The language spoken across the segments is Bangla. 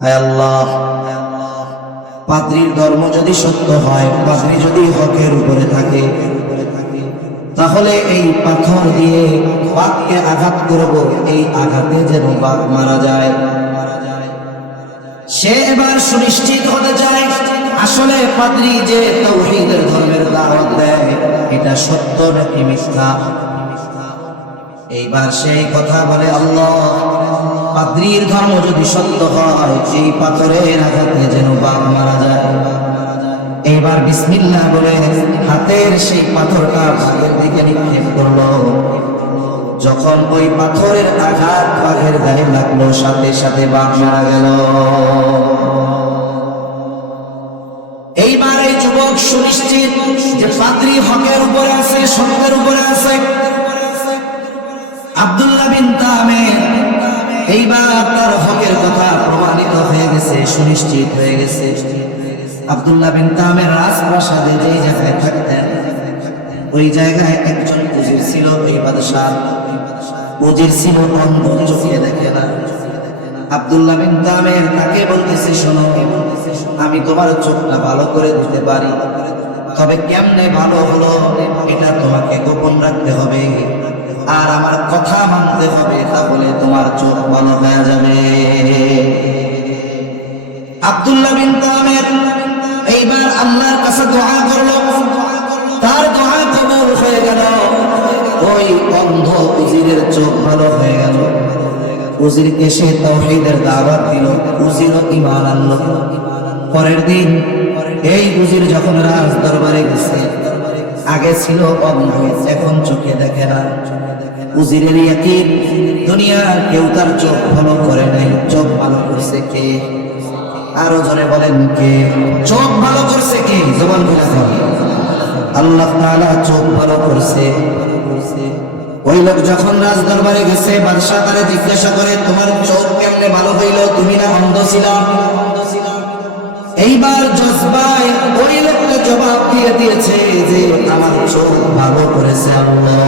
হায় আল্লাহ, পাদ্রীর ধর্ম যদি সত্য হয়, পাদ্রী যদি হকের উপরে থাকে, তাহলে এই পাথর দিয়ে বাঘকে আঘাত করব, এই আঘাতে যেন বাঘ মারা যায়। সে এবার সুনিশ্চিত হতে চায় আসলে পাদ্রী যে তাওহীদের ধর্মের দাওয়াত দেয় এটা সত্য নাকি মিথ্যা। এইবার সেই কথা বলে, আল্লাহ, পাদ্রীর ধর্ম যদি সত্য হয়, এই পাথরের আঘাতে যেন বাঘ মারা যায়। এইবার বিসমিল্লাহ বলে হাতের সেই পাথরটা বাঘের দিকে নিক্ষেপ করলো। যখন ওই পাথরের আঘাত বাঘের গায়ে লাগলো, সাথে সাথে বাঘ মারা গেল। এইবার এই যুবক সুনিশ্চিত যে পাদ্রী হকের উপরে আছে, সত্যের উপরে আছে। আব্দুল্লাহ বিন তামির এইবার তার হকের কথা প্রমাণিত হয়ে গেছে, সুনিশ্চিত হয়ে গেছে। আব্দুল্লাহ বিন তামির রাজপ্রাসাদে যেই জায়গায় থাকতেন, ওই জায়গায় একজন উজির ছিল। ওই বাদশাহ উজির ছিল অন্ধ, চোখে দেখে না। আব্দুল্লাহ বিন তামির তাকে বলতেছে, শোনো, আমি তোমার চোখটা ভালো করে দিতে পারি, তবে কেমনে ভালো হলো এটা তোমাকে গোপন রাখতে হবে, আর আমার কথা মানতে হবে, তাহলে তোমার চোখ ভালো হয়ে যাবে। আব্দুল্লাহ বিন তামির এইবার আল্লাহর কাছে দোয়া করলো, তার দোয়া কবুল হয়ে গেল। ওই অন্ধ উজিরের চোখ ভালো হয়ে গেল। উজিরকে সে তাওহীদের দাওয়াত দিল, উজিরও ঈমান আনলো। পরের দিন এই উজির যখন রাজ দরবারে গেছে, আগে ছিল অন্ধ, এখন চোখে দেখে না। উজিরের ইয়াকিন, দুনিয়ার কেউ তার চোখ ভালো করে নাই। চোখ ভালো করছে কে? আরো জনে বলেন কে? চোখ ভালো করছে কে? জবান খুলে বলেন। আল্লাহ তাআলা চোখ ভালো করছে। ওই লোক যখন রাজ দরবারে গেছে, বাদশা তারে জিজ্ঞাসা করে, তোমার চোখ কেমনে ভালো হইল? তুমি না অন্ধ ছিলা? এইবার জজবায় ওই লোকটা জবাব দিয়ে দিয়েছে যে আমার চোখ ভালো করেছে আল্লাহ।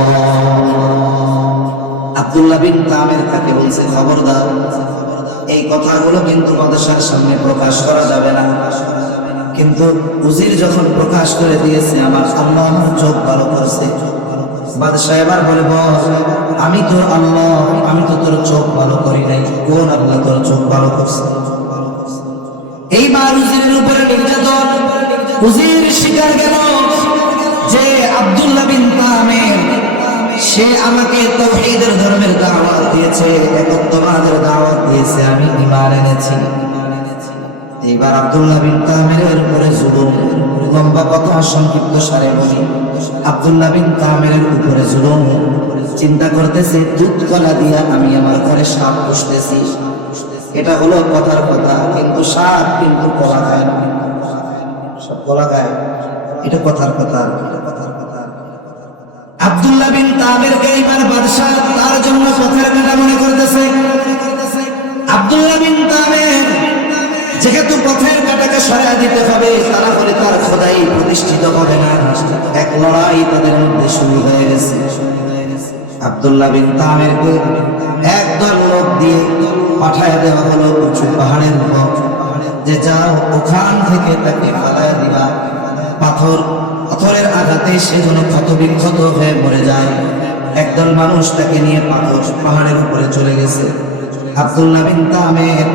আব্দুল্লাহ বিন তামির তাকে বলছে, খবরদার, এই কথাগুলো কিন্তু বাদশার সামনে প্রকাশ করা যাবে না। কিন্তু উজির যখন প্রকাশ করে দিয়েছে আমার আল্লাহ আমার চোখ ভালো করছে, বাদশা এবার বলে, বল, আমি তোর আল্লাহ, আমি তো তোর চোখ ভালো করি নাই, কোন আল্লাহ তোর চোখ ভালো করছে? এইবার উজিরের উপরে নির্যাতন। উজির স্বীকার গেল যে আব্দুল্লাহ বিন তামির সে আমাকে তাওহীদের ধর্মের দাওয়াত দিয়েছে, একত্ববাদের দাওয়াত দিয়েছে, আমি ঈমান এনেছি। এইবার আব্দুল্লাহ বিন তামিরের উপরে জুলুম। লম্বা কথা সংক্ষিপ্ত সারে বলি, আব্দুল্লাহ বিন তামিরের উপরে জুলুম। চিন্তা করতেছে, দুধ কলা দিয়া আমি আমার ঘরে সাপ পুষতেছি, এটা হলো কথার কথা, কিন্তু সাপ কিন্তু কলা খায় না। সব কলা খায়, এটা কথার কথা। আব্দুল্লাহ বিন তামিরকে এইবার বাদশা তার জন্য পথের কাটা মনে করতেছে। আব্দুল্লাহ বিন তামির যেহেতু পথের কাটাকে সরিয়ে দিতে হবে, তারা বলে তার খোদাই প্রতিষ্ঠিত হবে না। এক লড়াই তাদের মধ্যে শুরু হয়ে গেছে। আব্দুল্লাহ বিন তামিরকে একদল লোক দিয়ে পাঠায় দেওয়া হলো উঁচু পাহাড়ের উপর, যে যাও ওখান থেকে তাকে ফালায় দিবা, পাথরের আঘাতে সে যেন ক্ষত বিক্ষত হয়ে মরে যায়। একদল মানুষ তাকে নিয়ে পাহাড়ের উপরে চলে গেছে। আব্দুল্লাহ বিন তামির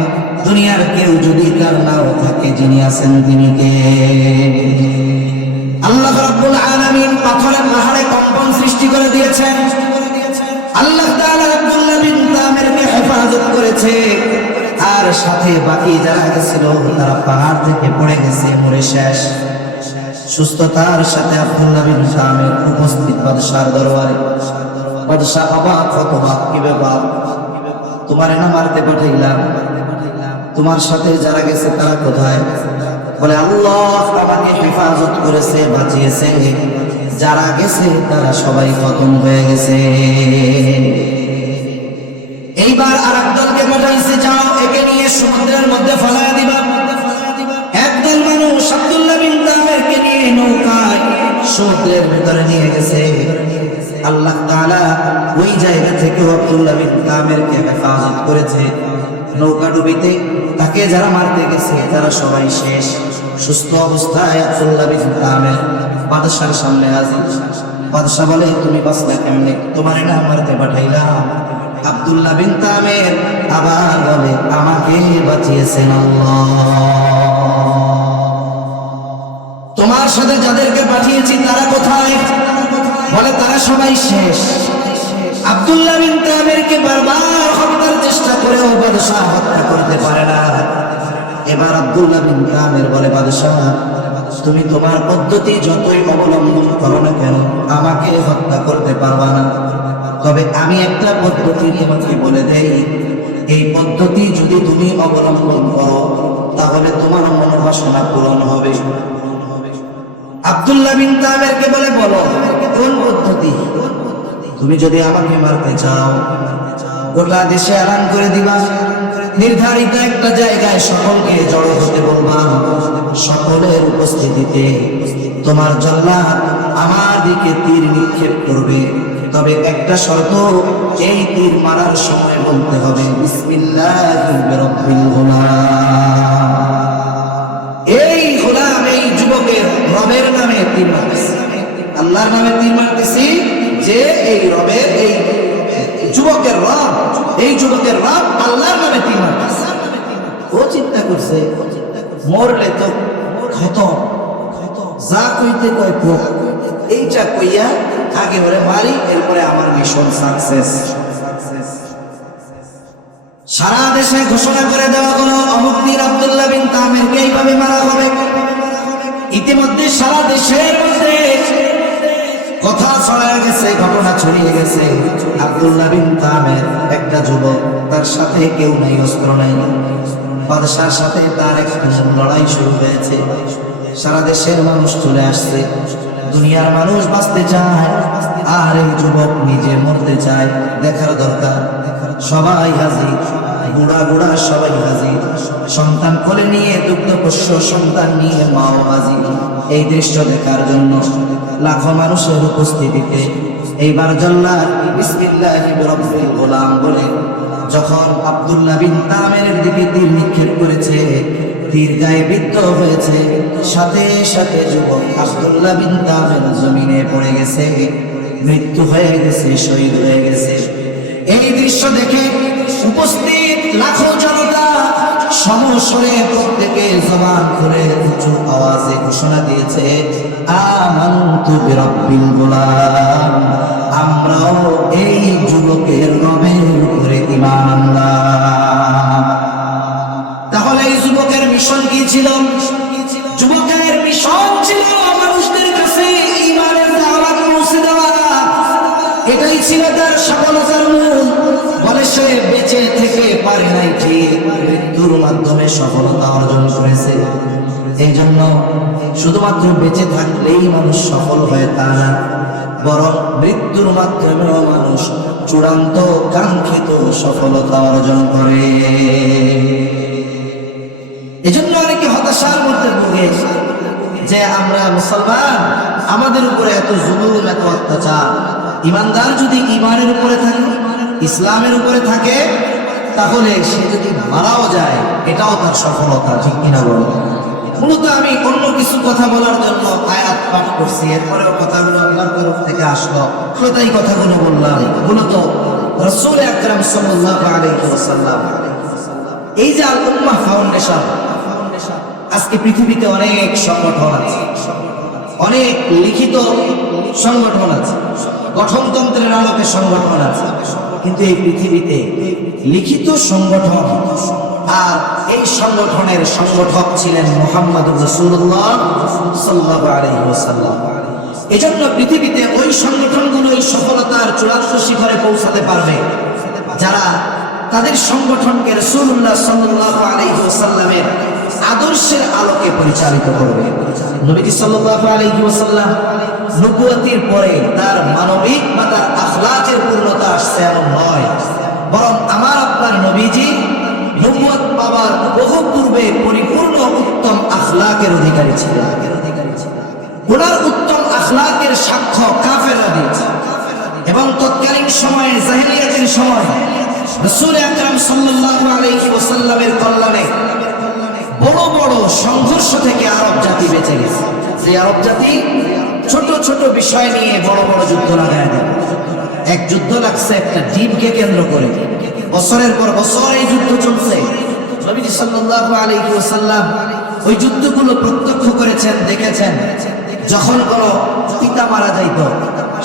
দুনিয়ার কেউ যদি তার নাও থাকে, যিনি আছেন তিনি কে? আল্লাহ রাব্বুল আলামিন পাথরের পাহাড়ে কম্পন সৃষ্টি করে দিয়েছেন। আল্লাহ তাআলা আব্দুল্লাহ বিন তামিরকে হেফাজত করেছে, আর সাথে বাকি যারা ছিল তারা পাহাড় থেকে পড়ে গেছে, মরে শেষ। সুস্থতার সাথে আব্দুল্লাহ বিন তামির উপস্থিত বাদশার দরবারে। বাদশা অবাক, হতবাক, কি ব্যাপার? তোমারে না মারতে পাঠাইলাম, তোমার সাথে যারা গেছে তারা কোথায়? বলে, আল্লাহ আমাকে হেফাজত করেছে, বাঁচিয়েছে, যারা গেছে তারা সবাই খতম হয়ে গেছে। এইবার আরেক দলকে পাঠাইছে, যাও একে নিয়ে সমুদ্রের মধ্যে ফেলায় দিবা। একদল মানুষ আব্দুল্লাহ বিন তামিরকে নিয়ে নৌকায় সমুদ্রের ভিতরে নিয়ে গেছে। আল্লাহ তাআলা ওই জায়গা থেকে আব্দুল্লাহ বিন তামিরকে হেফাজত করেছে। নৌকা ডুবিতে তাকে যারা মারতে গেছে তারা সবাই শেষ। সুস্থ অবস্থায় আব্দুল্লাহ বিন তামের বাদশার সামনে হাজির। বাদশা বলে, তুমি বাঁচলে কেমনে? তোমার না মারতে পাঠাইলাম। আব্দুল্লাহ বিন তামের আবার বলে, আমাকে বাঁচিয়েছেন আল্লাহ। তোমার সাথে যাদেরকে পাঠিয়েছি তারা কোথায়? বলে, তারা সবাই শেষ। আব্দুল্লাহ বিন তামেরকে বারবার হত্যার চেষ্টা করেও বাদশাহ হত্যা করতে পারে না। এবার আব্দুল্লাহ বিন তামের বলে, বাদশাহ তুমি তোমার পদ্ধতি যতই অবলম্বন করো না কেন আমাকে হত্যা করতে পারবা না। তবে আমি একটা পদ্ধতি তোমাকে বলে দেই, এই পদ্ধতি যদি তুমি অবলম্বন করো তাহলে তোমার মনোবাসনা পূরণ হবে। আব্দুল্লাহ বিন তামেরকে বলে, বলো কোন পদ্ধতি? তুমি যদি আমাকে মারতে চাও গোটা দেশে এলান করে দিবা, নির্ধারিত একটা জায়গায় সকলকে জড়ো হতে বলবা, সকলের উপস্থিতিতে তোমার জল্লাদ আমার দিকে তীর নিক্ষেপ করবে। তবে একটা শর্ত, এই তীর মারার সময় বলতে হবে বিসমিল্লাহি রাব্বিল গোলাম। এই গোলাম, এই যুবকের রবের নামে তীর মারতেছি, আল্লাহর নামে তীর মারতেছি, যে এই রবের, এই যুবকের রব, এই যুবকের রব আল্লাহর নামে তীর মারতেছে। ও চিন্তা করছে, মরলে তো খতম, যা কইতে কয় পোক, এইটা কইয়া আগে ওরে মারি, এরপরে আমার মিশন সাকসেস। সারা দেশে ঘোষণা করে দেওয়া হলো অমুক দিন আব্দুল্লাহ বিন তামেরকে এইভাবে মারা হবে। ইতিমধ্যে সারা দেশের মধ্যে কথা ছড়িয়ে গেছে, ঘটনা ছড়িয়ে গেছে। আব্দুল্লাহ বিন তামের একটা যুবক, তার সাথে কেউ নাই, অস্ত্র নাই। বাদশার সাথে তার একটা লড়াই শুরু হয়েছে। সারা দেশের মানুষ চলে আসছে, দুনিয়ার মানুষ বাঁচতে চায় আর এই যুবক নিজে মরতে চায়। দেখার দরকার, সবাই হাজির, বুড়া বুড়া সবাই হাজির, সন্তান কোলে নিয়ে দুগ্ধপোষ্য সন্তান নিয়ে মাও হাজির। এই দৃশ্য দেখার জন্য লাখো মানুষের উপস্থিতিতে এইবার জল্লাদ বিসমিল্লাহি রাব্বিল গোলাম বলে যখন আব্দুল্লাহ বিন তামের দিকে তীর নিক্ষেপ করেছে, তীর গায়ে বিদ্ধ হয়েছে, সাথে সাথে যুবক আব্দুল্লাহ বিন তামের জমিনে পড়ে গেছে, মৃত্যু হয়ে গেছে, শহীদ হয়ে গেছে। এই দৃশ্য দেখে উপস্থিত লাখো জনতা সমস্বরে প্রত্যেকে জবান খুলে উঁচু আওয়াজে ঘোষণা দিয়েছে, আমানতু বিরাব্বিল গোলাম, আমরাও এই যুবকের রবের উপরে ঈমান আনলাম। তাহলে এই যুবকের মিশন কি ছিল? যুবকের মিশন ছিল মানুষদের কাছে ঈমানের দাওয়াত পৌঁছে দেওয়া। এটাই ছিল তার সফলতার মূল। বলে সে বেঁচে থেকে পারে নাই ঠিক, মৃত্যুর মাধ্যমে সফলতা অর্জন করেছে। এই জন্য শুধুমাত্র বেঁচে থাকলেই মানুষ সফল হয় তা না, বরং মৃত্যুর মাধ্যমেও মানুষ চূড়ান্ত কাঙ্ক্ষিত সফলতা অর্জন করে। এজন্য অনেকে হতাশার মধ্যে ভোগে যে আমরা মুসলমান, আমাদের উপরে এত জুলুম, এত অত্যাচার। ইমানদার যদি ইমানের উপরে থাকে, ইসলামের উপরে থাকে, তাহলে সে যদি মারাও যায় এটাও তার সফলতা, ঠিক কিনা বলো? মূলত আমি অন্য কিছু কথা বলার জন্য আয়াত পাঠ করছি, এরপরেও কথাগুলো আল্লাহর তরফ থেকে আসলো, তাই কথাগুলো বললাম। মূলত রাসূল আকরাম সাল্লাল্লাহু আলাইহি ওয়াসাল্লাম, এই যে আল উম্মাহ ফাউন্ডেশন, আজকে পৃথিবীতে অনেক সংগঠন আছে, অনেক লিখিত সংগঠন আছে, গঠনতন্ত্রের আলোকে সংগঠন আছে, কিন্তু এই পৃথিবীতে লিখিত সংগঠন আর এই সংগঠনের সংগঠক ছিলেন মুহাম্মদুর রাসূলুল্লাহ সাল্লাল্লাহু আলাইহি ওয়াসাল্লাম। এজন্য পৃথিবীতে ওই সংগঠনগুলোই সফলতার চূড়ান্ত শিখরে পৌঁছাতে পারবে যারা তাদের সংগঠনকে রাসূলুল্লাহ সাল্লাল্লাহু আলাইহি ওয়াসাল্লামের আদর্শের আলোকে পরিচালিত করবে। নবীজি সাল্লাল্লাহু আলাইহি ওয়াসাল্লাম নবুয়তের পরে তার মানবিক বা তার আখলাকের পূর্ণতা আসছে এমন নয়, বরং আমার আপনার নবীজি নবুয়ত পাওয়ার বহু পূর্বে পরিপূর্ণ উত্তম আখলাকের অধিকারী ছিলেন। ওনার উত্তম আখলাকের সাক্ষ্য কাফেররা দিয়েছে এবং তৎকালীন সময়ে জাহেলিয়াতের সময় রাসূল আকরাম সাল্লাল্লাহু আলাইহি ওয়াসাল্লামের কল্যাণে বড় বড় সংঘর্ষ থেকে আরব জাতি বেঁচে গেছে। যে আরব জাতি ছোট ছোট বিষয় নিয়ে বড় বড় যুদ্ধ লাগায় দেয়। এক যুদ্ধ লাগছে একটা ডিমকে কেন্দ্র করে, বছরের পর বছর এই যুদ্ধ চলছে। নবীজি সাল্লাল্লাহু আলাইহি ওয়াসাল্লাম ওই যুদ্ধগুলো প্রত্যক্ষ করেছেন, দেখেছেন। যখন কোনো পিতা মারা যাইত,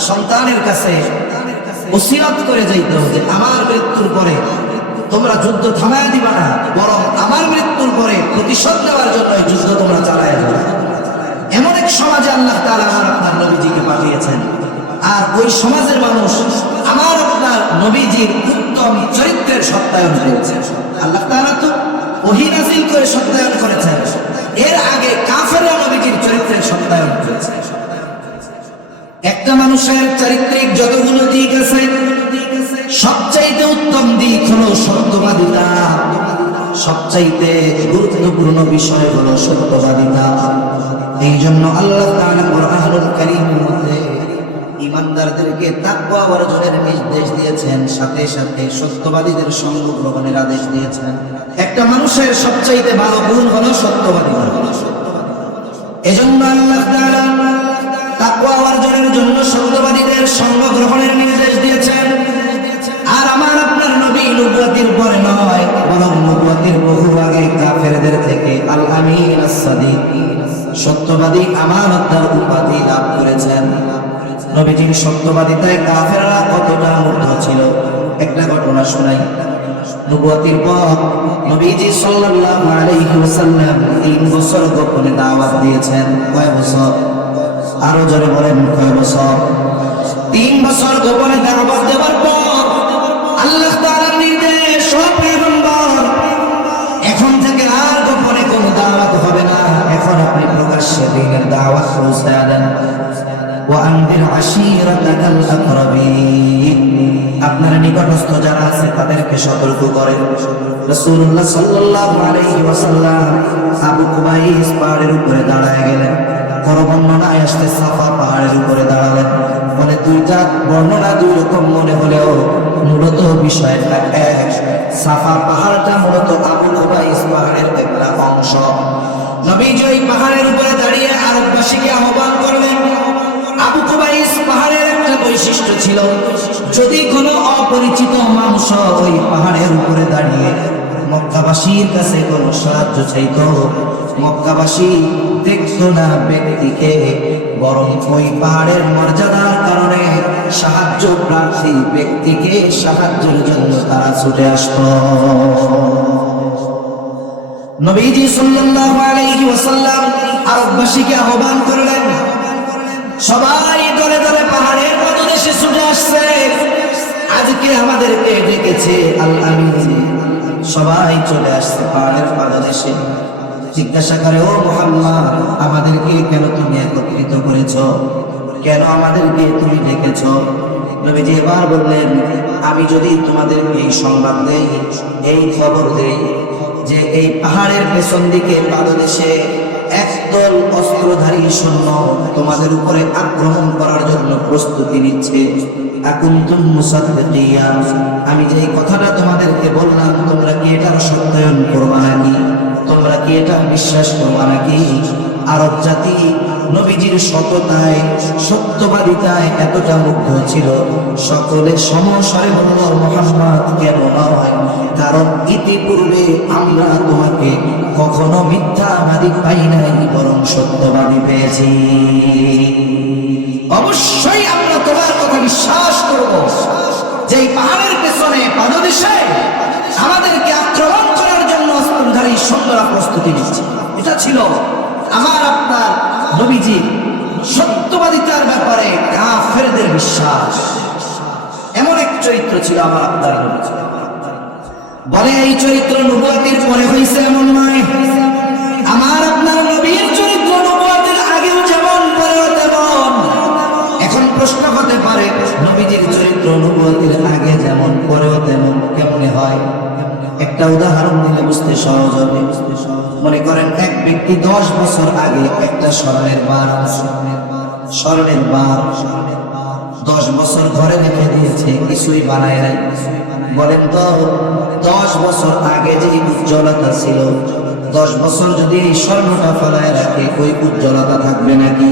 সন্তানের কাছে ওসিয়ত করে যাইত যে আমার মৃত্যুর পরে তোমরা যুদ্ধ থামায় দিবা না, বরং আমার মৃত্যুর পরে প্রতিশোধ দেওয়ার জন্য এই যুদ্ধ তোমরা চালায় যাবে। এমন এক সমাজে আল্লাহ তাআলা আমার আপনার নবীজিকে পাঠিয়েছেন। আর ওই সমাজের মানুষ আমার আপনার নবীজির উত্তম চরিত্রের সত্যায়ন করেছে। আল্লাহ তাআলা তো ওহী নাযিল করে সত্যায়ন করেছেন, এর আগে কাফেররা নবীজির চরিত্রের সত্যায়ন করেছে। একটা মানুষের চারিত্রিক যতগুলো দিক আছে, সবচাইতে উত্তম দিক হলো সত্যবাদিতা। সবচাইতে গুরুত্বপূর্ণ বিষয় হলো সত্যবাদিতা। এই জন্য আল্লাহ তাআলা কুরআনুল কারীমের মধ্যে ইমানদারদেরকে তাকওয়া অর্জনের নির্দেশ দিয়েছেন, সাথে সাথে সত্যবাদীদের সঙ্গ গ্রহণের আদেশ দিয়েছেন। একটা মানুষের সবচাইতে ভালো গুণ হলো সত্যবাদিতা। এজন্য আল্লাহ তাআলা তাকওয়া অর্জনের জন্য সত্যবাদীদের সঙ্গ গ্রহণের নির্দেশ দিয়েছেন। আর আমার আপনার নবী নবুয়তের পরে নয়, বরং নবুয়তের বহু আগে কাফেরদের থেকে আল আমিন আস-সাদিক, সত্যবাদী আমানতদার উপাধি লাভ করেছেন। নবীজির সত্যবাদিতায় কাফেররা কতটা মুগ্ধ ছিল একটা ঘটনা শোনাই। নবুয়তের পর নবীজি সাল্লাল্লাহু আলাইহি ওয়াসাল্লাম 3 বছর গোপনে দাওয়াত দিয়েছেন। কয় বছর? আরো জোরে বলেন, কয় বছর? 3 বছর গোপনে দাওয়াত দেওয়ার পর আল্লাহ তাআলার নির্দেশ, ও পয়গম্বর, এখন থেকে আর গোপনে কোনো দাওয়াত হবে না, এখন আপনি প্রকাশ্যে দ্বীনের দাওয়াত পৌঁছায় দেন। ওয়ানদির আশীরাতাকাল আকরাবিন, আপনার নিকটস্থ যারা আছে তাদেরকে সতর্ক করেন। রাসূলুল্লাহ সাল্লাল্লাহু আলাইহি ওয়াসাল্লাম আবু কুবাইস পাহাড়ের উপরে দাঁড়ায় গেলেন। বড় বর্ণনায় আসছে সাফা পাহাড়ের উপরে দাঁড়ালেন। মানে দুইটা বর্ণনা দুই রকম মনে হলেও মূলত বিষয়টা এক। সাফা পাহাড়টা মূলত আবু কুবাইস পাহাড়ের একটা অংশ। নবীজি ওই পাহাড়ের উপরে দাঁড়িয়ে আরববাসীকে আহ্বান করলেন। আবু কুবাইস পাহাড়ের একটা বৈশিষ্ট্য ছিল, যদি কোনো অপরিচিত মানুষ ওই পাহাড়ের উপরে দাঁড়িয়ে মক্কাবাসীর কাছে কোনো সাহায্য চাইত, মক্কাবাসী দেখত না ব্যক্তিকে, বরং ওই পাহাড়ের মর্যাদার কারণে সাহায্য প্রার্থী ব্যক্তিকে সাহায্যের জন্য তারা ছুটে আসত। নবীজি সাল্লাল্লাহু আলাইহি ওয়াসাল্লাম আরববাসীকে আহ্বান করলেন। সবাই দলে দলে পাহাড়ের পাদদেশে ছুটে আসছে। আজকে আমাদেরকে ডেকেছে আল আমিন, সবাই চলে আসছে পাহাড়ের পাদদেশে। জিজ্ঞাসা করে, ও মুহাম্মদ, আমাদেরকে কেন তুমি একত্রিত করেছো? কেন আমাদেরকে তুমি ডেকেছো? নবীজি এবার বললেন, আমি যদি তোমাদেরকে এই সংবাদ দেই, এই খবর দেই যে এই পাহাড়ের পেছন দিকে পাদদেশে একদল অস্ত্রধারী সৈন্য তোমাদের উপরে আক্রমণ করার জন্য প্রস্তুতি নিচ্ছে, আকুনতুম মুসাদ্দিকিয়া, আমি যে কথাটা তোমাদেরকে বললাম তোমরা কি এটার সত্যায়ন করবা নাকি? তোমরা কি এটা বিশ্বাস করবা নাকি? আরব জাতি নবীজির সততায়, সত্যবাদিতায় এতটা মুগ্ধ ছিল, সকলে সমস্বরে বলল, মুহাম্মদ কেন নয়, কারণ ইতিপূর্বে আমরা তোমাকে কখনো মিথ্যাবাদী পাই নাই, বরং সত্যবাদী পেয়েছি। অবশ্যই আমরা তোমার কথা বিশ্বাস করব যে এই পাহাড়ের পেছনে পাদদেশে আমাদেরকে আক্রমণ করার জন্য অস্ত্রধারী সৈন্যরা প্রস্তুতি নিচ্ছে। এটা ছিল আমার আপনার নবীজি সত্যবাদিতার ব্যাপারে কাফেরদের বিশ্বাস। এমন এক চরিত্র ছিল আমার আপনার নবীজি। বলে এই চরিত্র নবুয়তের পরে হয়েছে এমন নয়। আমার আপনার নবীর চরিত্র নবুয়তের আগেও যেমন পরেও তেমন। এখন প্রশ্ন হতে পারে, নবীজির চরিত্র নবুয়তের আগে যেমন পরেও তেমন কেমনে হয়? একটা উদাহরণ দিলে বুঝতে সহজ হবে। মনে করেন এক ব্যক্তি 10 বছর আগে একটা স্বর্ণের বার আছে, স্বর্ণের বার 10 বছর ঘরে রেখে দিয়েছে, কিছুই বানায় নাই। বলেন তো 10 বছর আগে যে উজ্জ্বলতা ছিল, 10 বছর যদি এই স্বর্ণটা ফলায় রাখে, ওই উজ্জ্বলতা থাকবে নাকি?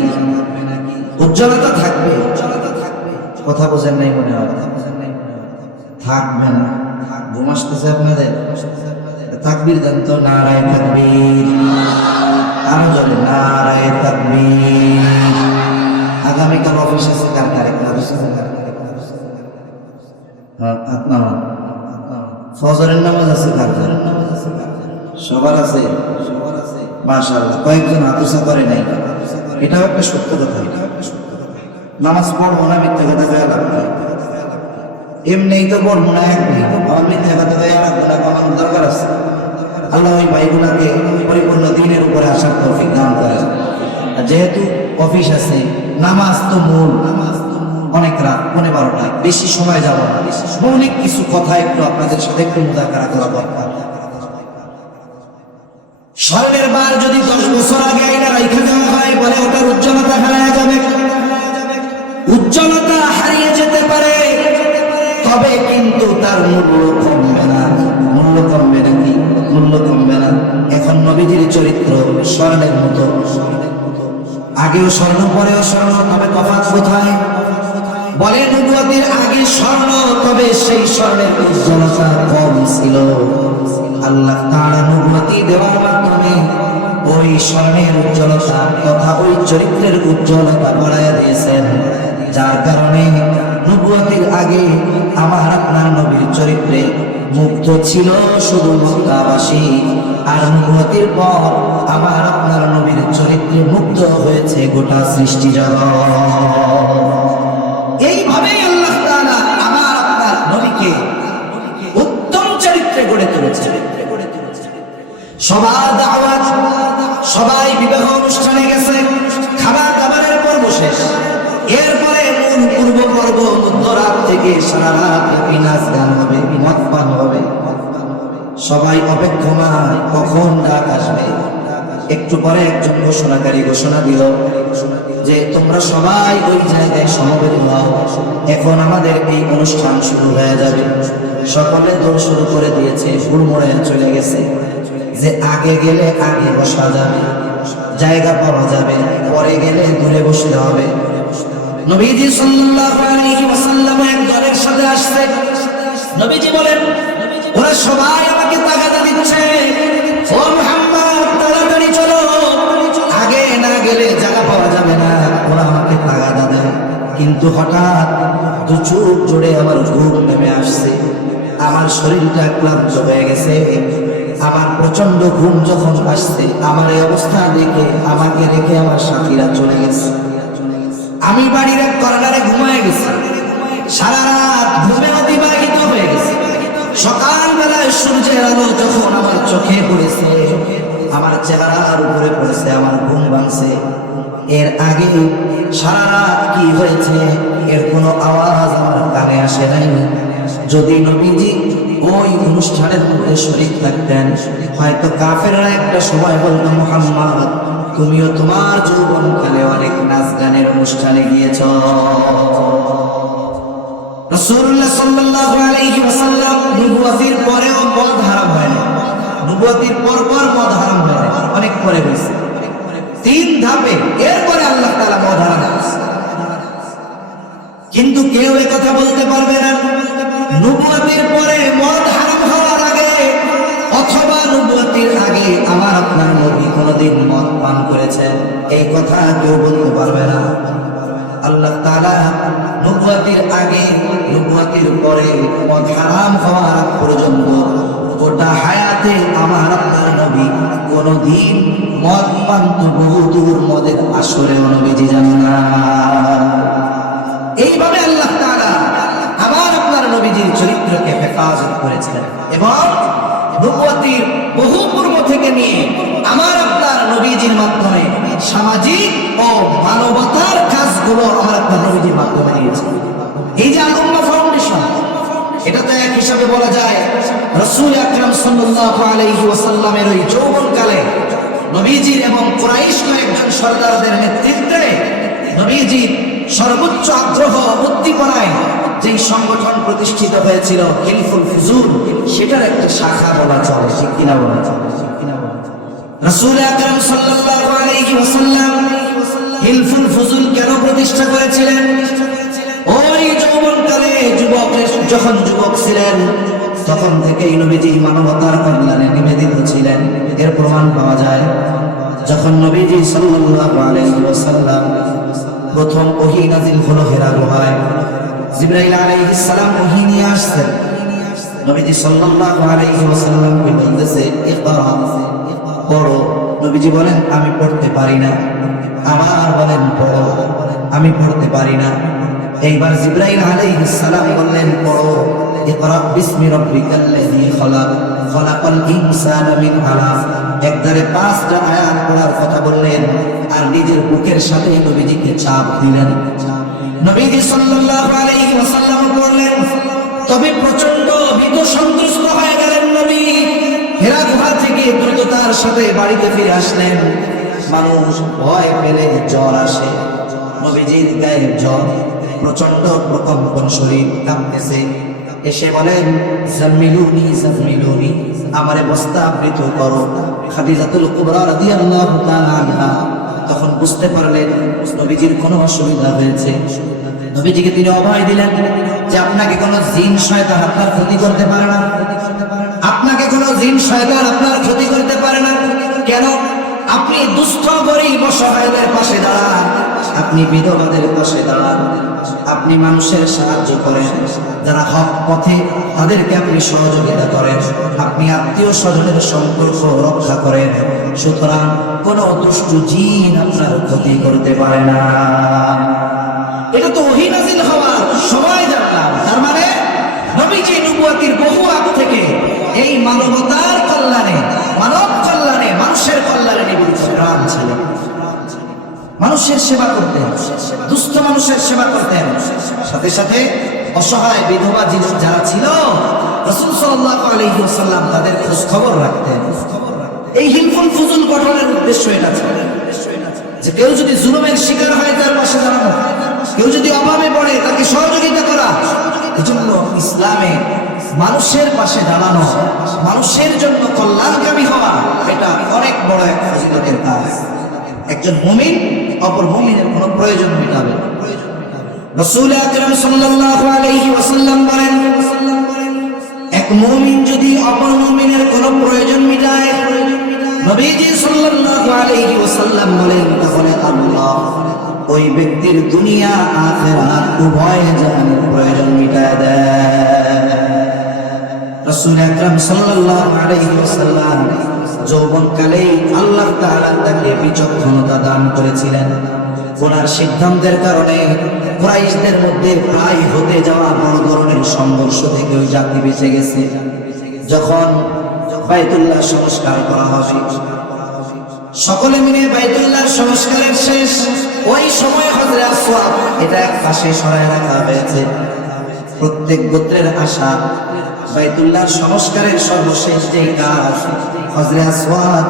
উজ্জ্বলতা থাকবে। কথা বোঝেন নাই মনে হয়? থাকবে না। ঘুম আসতেছে আপনাদের? তাকবীর দেন তো, নারায়ে তাকবীর। আরো জোরে নারায়ে তাকবীর। আগামীকাল অফিস আছে কার কার? আপনার ফজরের নামাজ আছে কার কার? সবার আছে? মাশাআল্লাহ। কয়েকজন আতুসা করে নাই, এটাও একটা সত্য কথা। নামাজ পড়বো না, মিথ্যা কথা কয়ে লাভ নাই। এমনিই তো পড়বো না, আমার মিথ্যা কথা কয়ে লাভ না, কমানোর দরকার আছে। আল্লাহ ওই ভাইগুলাকে পরিপূর্ণ দিনের উপরে আসার তৌফিক দান করে। যেহেতু অফিস আছে, নামাজ তো মূল, অনেক রাত 12টা, বেশি সময় যাব না। অনেক কিছু কথা একটু আপনাদের সাথে একটু মুযাকারা করা দরকার। স্বর্ণের বার যদি 10 বছর আগে আইনা রাইখা দেওয়া হয়, বলে ওটার উজ্জ্বলতা হারিয়ে যাবে। উজ্জ্বলতা হারিয়ে যেতে পারে, তবে কিন্তু তার মূল্য কমবে না। মূল্য কমবে নাকি? মূল্য কমবে না। এখন নবীজির চরিত্র স্বর্ণের মতো। আগেও স্বর্ণ, পরেও স্বর্ণ, তবে তফাৎ কোথায়? বলে নবুয়তের আগে স্বর্ণ, তবে সেই স্বর্ণের উজ্জ্বলতা কম ছিল। আল্লাহ তাআলা নবুয়তি দেওয়ার মাধ্যমে ওই স্বর্ণের উজ্জ্বলতা তথা ওই চরিত্রের উজ্জ্বলতা বাড়াইয়া দিয়েছেন, যার কারণে নবুয়তির আগে আমার আপনার নবীর চরিত্রে মুগ্ধ ছিল শুধু মক্কাবাসী, আর নবুয়তির পর আমার আপনার নবীর চরিত্রে মুগ্ধ হয়েছে গোটা সৃষ্টি জগৎ। এইভাবেই আল্লাহ তাআলা আমার আপনার নবীকে উত্তম চরিত্রে গড়ে তুলেছে। সবার দাওয়াত, সবাই বিবাহ অনুষ্ঠানে গেছে, খাবার দাবারের পর্ব শেষ। এরপরে মূল পূর্ব পর্ব, মধ্যরাত থেকে সারা রাত ব্যাপী নাচ গান হবে, মদ পান হবে। সবাই অপেক্ষমান কখন ডাক আসবে। একটু পরে একজন ঘোষণাকারী ঘোষণা দিল যে তোমরা সবাই ওই জায়গায় সমবেত হও, এখন আমাদের এই অনুষ্ঠান শুরু হয়ে যাবে। সকলে দৌড় শুরু করে দিয়েছে, হুড়মুড়ে চলে গেছে যে আগে গেলে আগে বসা যাবে, জায়গা পাওয়া যাবে, পরে গেলে দূরে বসতে হবে। নবীজি সাল্লাল্লাহু আলাইহি ওয়াসাল্লাম এক দলের সাথে আসছে। নবীজি বলেন, ওরা সবাই আমাকে তাগাদা দিচ্ছে, ও মুহাম্মদ তাড়াতাড়ি চলো, আগে না গেলে জায়গা পাওয়া যাবে না। ওরা আমাকে তাগাদা দেয়, কিন্তু হঠাৎ দু চোখ জোড়ে আমার ঘুম নেমে আসছে। আমার শরীরটা ক্লান্ত হয়ে গেছে। আমার প্রচন্ড ঘুম যখন আসছে, আমার এই অবস্থা দেখে আমাকে রেখে আমার সাথীরা চলে গেছে। আমি বাড়ির এক কর্নারে ঘুমায় গেছি। সারা রাত ঘুমে অতিবাহিত হয়ে গেছে। সকালবেলায় সূর্যের আলো যখন আমার চোখে পড়েছে, আমার চেহারার উপরে পড়েছে, আমার ঘুম ভাঙছে। এর আগে সারা রাত কি হয়েছে এর কোনো আওয়াজ আমার কানে আসে নাই। যদি নবীজি ওই অনুষ্ঠানের মধ্যে শরীক থাকতেন, হয়তো কাফেররা একটা সময় বলতো, মুহাম্মদ তুমিও তোমার যৌবনকালে অনেক নাচ গানের অনুষ্ঠানে গিয়েছ। রাসূলুল্লাহ সাল্লাল্লাহু আলাইহি ওয়াসাল্লাম নবুয়তির পরেও মদ হারাম হয় না। নবুয়তির পর মদ হারাম হয় না, অনেক পরে হয়েছে, 3 ধাপে। এরপরে আল্লাহ তাআলা মদ হারাম করেছে। কিন্তু কেউ এই কথা বলতে পারবে না নবুয়তির পরে মদ হারাম হওয়ার আগে অথবা নবুয়তির আগে আমার আপনার নবী কোনদিন মদ পান করেছেন, এই কথা কেউ বলতে পারবে না। আল্লাহ তাআলা নবুয়তির আগে নবুয়তির পরে মদ হারাম হওয়ার আগ পর্যন্ত গোটা হায়াতে আমার আপনার নবী কোনদিন মদ পান তো বহুদূর মদের আসরে নবীজি জানেন না। এইভাবে আল্লাহ তাআলা আমার আপনার নবীজির চরিত্রকে হেফাজত করেছেন এবং নবুয়তির বহু পূর্ব থেকে নিয়ে আমার আপনার নবীজির মাধ্যমে সামাজিক ও মানবতার কাজগুলো আমার আপনার নবীজির মাধ্যমে নিয়েছে। এই যে আল-উম্মাহ ফাউন্ডেশন, এটা তো এক হিসাবে বলা যায় রাসূল আকরাম সাল্লাল্লাহু আলাইহি ওয়াসাল্লামের ওই যৌবনকালে নবীজির এবং কুরাইশ কয়েকজন সরদারদের নেতৃত্বে নবীজির সর্বোচ্চ আগ্রহ উদ্দীপনায় যেই সংগঠন প্রতিষ্ঠিত হয়েছিল হিলফুল ফুজুল, সেটার একটা শাখা বলা চলে, ঠিক কিনা বলা চলে? রাসূল আকরাম সাল্লাল্লাহু আলাইহি ওয়াসাল্লাম হিলফুল ফুজুল কেন প্রতিষ্ঠা করেছিলেন? ওই যৌবনকালে যখন যুবক ছিলেন তখন থেকেই নবীজি মানবতার কল্যাণে নিবেদিত ছিলেন। এর প্রমাণ পাওয়া যায় যখন নবীজি সাল্লাল্লাহু আলাইহি ওয়াসাল্লাম প্রথম ওহী নাযিল হলো হিরা গুহায়, জিবরাইল আলাইহিস সালাম ওহী নিয়ে আসছেন। নবীজি সাল্লাল্লাহু আলাইহি ওয়াসাল্লাম বলতেছে ইকরা, পড়ো। নবীজি বলেন আমি পড়তে পারি না। আবার বলেন পড়ো, আমি পড়তে পারি না। এইবার জিবরাইল আলাইহিস সালাম বললেন পড়ো, ইকরা বিসমি রাব্বিকাল্লাযী খালাক, খালাকাল ইনসানা মিন আলাক। একবারে 5টা আয়াত পড়ার কথা বললেন আর নিজের বুকের সাথে নবীজিকে চাপ দিলেন। নবীজি সাল্লাল্লাহু আলাইহি ওয়াসাল্লাম পড়লেন, তবে প্রচন্ড ভীত সন্ত্রস্ত হয়ে গেলেন নবী। হিরা গুহা থেকে দ্রুততার সাথে বাড়িতে ফিরে আসলেন। মানুষ ভয় পেলে জ্বর আসে, নবীজির গায়ে জ্বর, প্রচন্ড প্রকম্পন, শরীর কাঁপতেছে। এসে বলেন জাম্মিলুনি জাম্মিলুনি, আমারে বস্তা আবৃত করো। খাদিজাতুল কুবরা রাদিয়াল্লাহু তাআলা আনহা তখন বুঝতে পারলেন নবীজির কোনো অসুবিধা হয়েছে। নবীজিকে তিনি অভয় দিলেন যে আপনাকে কোনো জিন শয়তান আপনার ক্ষতি করতে পারে না, আপনাকে কোনো জিন শয়তান আপনার ক্ষতি করতে পারে না। কেন? আপনি দুস্থ গরীব অসহায়দের পাশে দাঁড়ান, আপনি বিধবাদের পাশে দাঁড়ান, আপনি মানুষের সাহায্য করেন, যারা হক পথে তাদেরকে আপনি সহযোগিতা করেন, আপনি আত্মীয় স্বজনের সম্পর্ক রক্ষা করেন। সুতরাং কোন দুষ্ট জিন আপনার ক্ষতি করতে পারে না। এটা তো ওহী নাযিল হওয়ার সময় জানলাম। তার মানে নবীজি নবুয়তির বহু আগ থেকে এই মানবতার কল্যাণে, মানব কল্যাণে, মানুষের কল্যাণে নিবেদিত প্রাণ ছিলেন। মানুষের সেবা করতেন, দুস্থ মানুষের সেবা করতেন, সাথে সাথে অসহায় বিধবা যারা ছিল রাসূল সাল্লাল্লাহু আলাইহি ওয়াসাল্লাম তাদের খোঁজ খবর রাখতেন। এই হিলফুল ফুজুল গঠনের উদ্দেশ্য এটা ছিল যে কেউ যদি জুলুমের শিকার হয় তার পাশে দাঁড়ানো, কেউ যদি অভাবে পড়ে তাকে সহযোগিতা করা। এজন্য ইসলামে মানুষের পাশে দাঁড়ানো, মানুষের জন্য কল্যাণকামী হওয়া, এটা অনেক বড় এক ফজিলতের কাজ। একজন মুমিন অপর মুমিনের কোনো প্রয়োজন মেটাবে। রাসূল আকরাম সাল্লাল্লাহু আলাইহি ওয়াসাল্লাম বলেন, এক মুমিন যদি অপর মুমিনের কোনো প্রয়োজন মেটায়, নবীজি সাল্লাল্লাহু আলাইহি ওয়াসাল্লাম বলেন, তাহলে আল্লাহ ওই ব্যক্তির দুনিয়া আখিরাত উভয় জাহানের প্রয়োজন মিটায় দেয়। রাসূল আকরাম সাল্লাল্লাহু আলাইহি ওয়াসাল্লাম যৌবনকালেই আল্লাহ তাআলা তাকে বিচক্ষণতা দান করেছিলেন। ওনার সিদ্ধান্তের কারণে কুরাইশদের মধ্যে প্রায় হতে যাওয়া বড় ধরনের সংঘর্ষ থেকে ওই জাতি বেঁচে গেছে। যখন বাইতুল্লাহ সংস্কার করা হবে, সকলে মিলে বাইতুল্লাহর সংস্কারের শেষ ওই সময় হযরত আসওয়াদ এটা এক পাশে সরায় রাখা হয়েছে। প্রত্যেক গোত্রের আশা বাইতুল্লাহর সংস্কারের সর্বশেষ যে কাজ, হযরত আসওয়াদ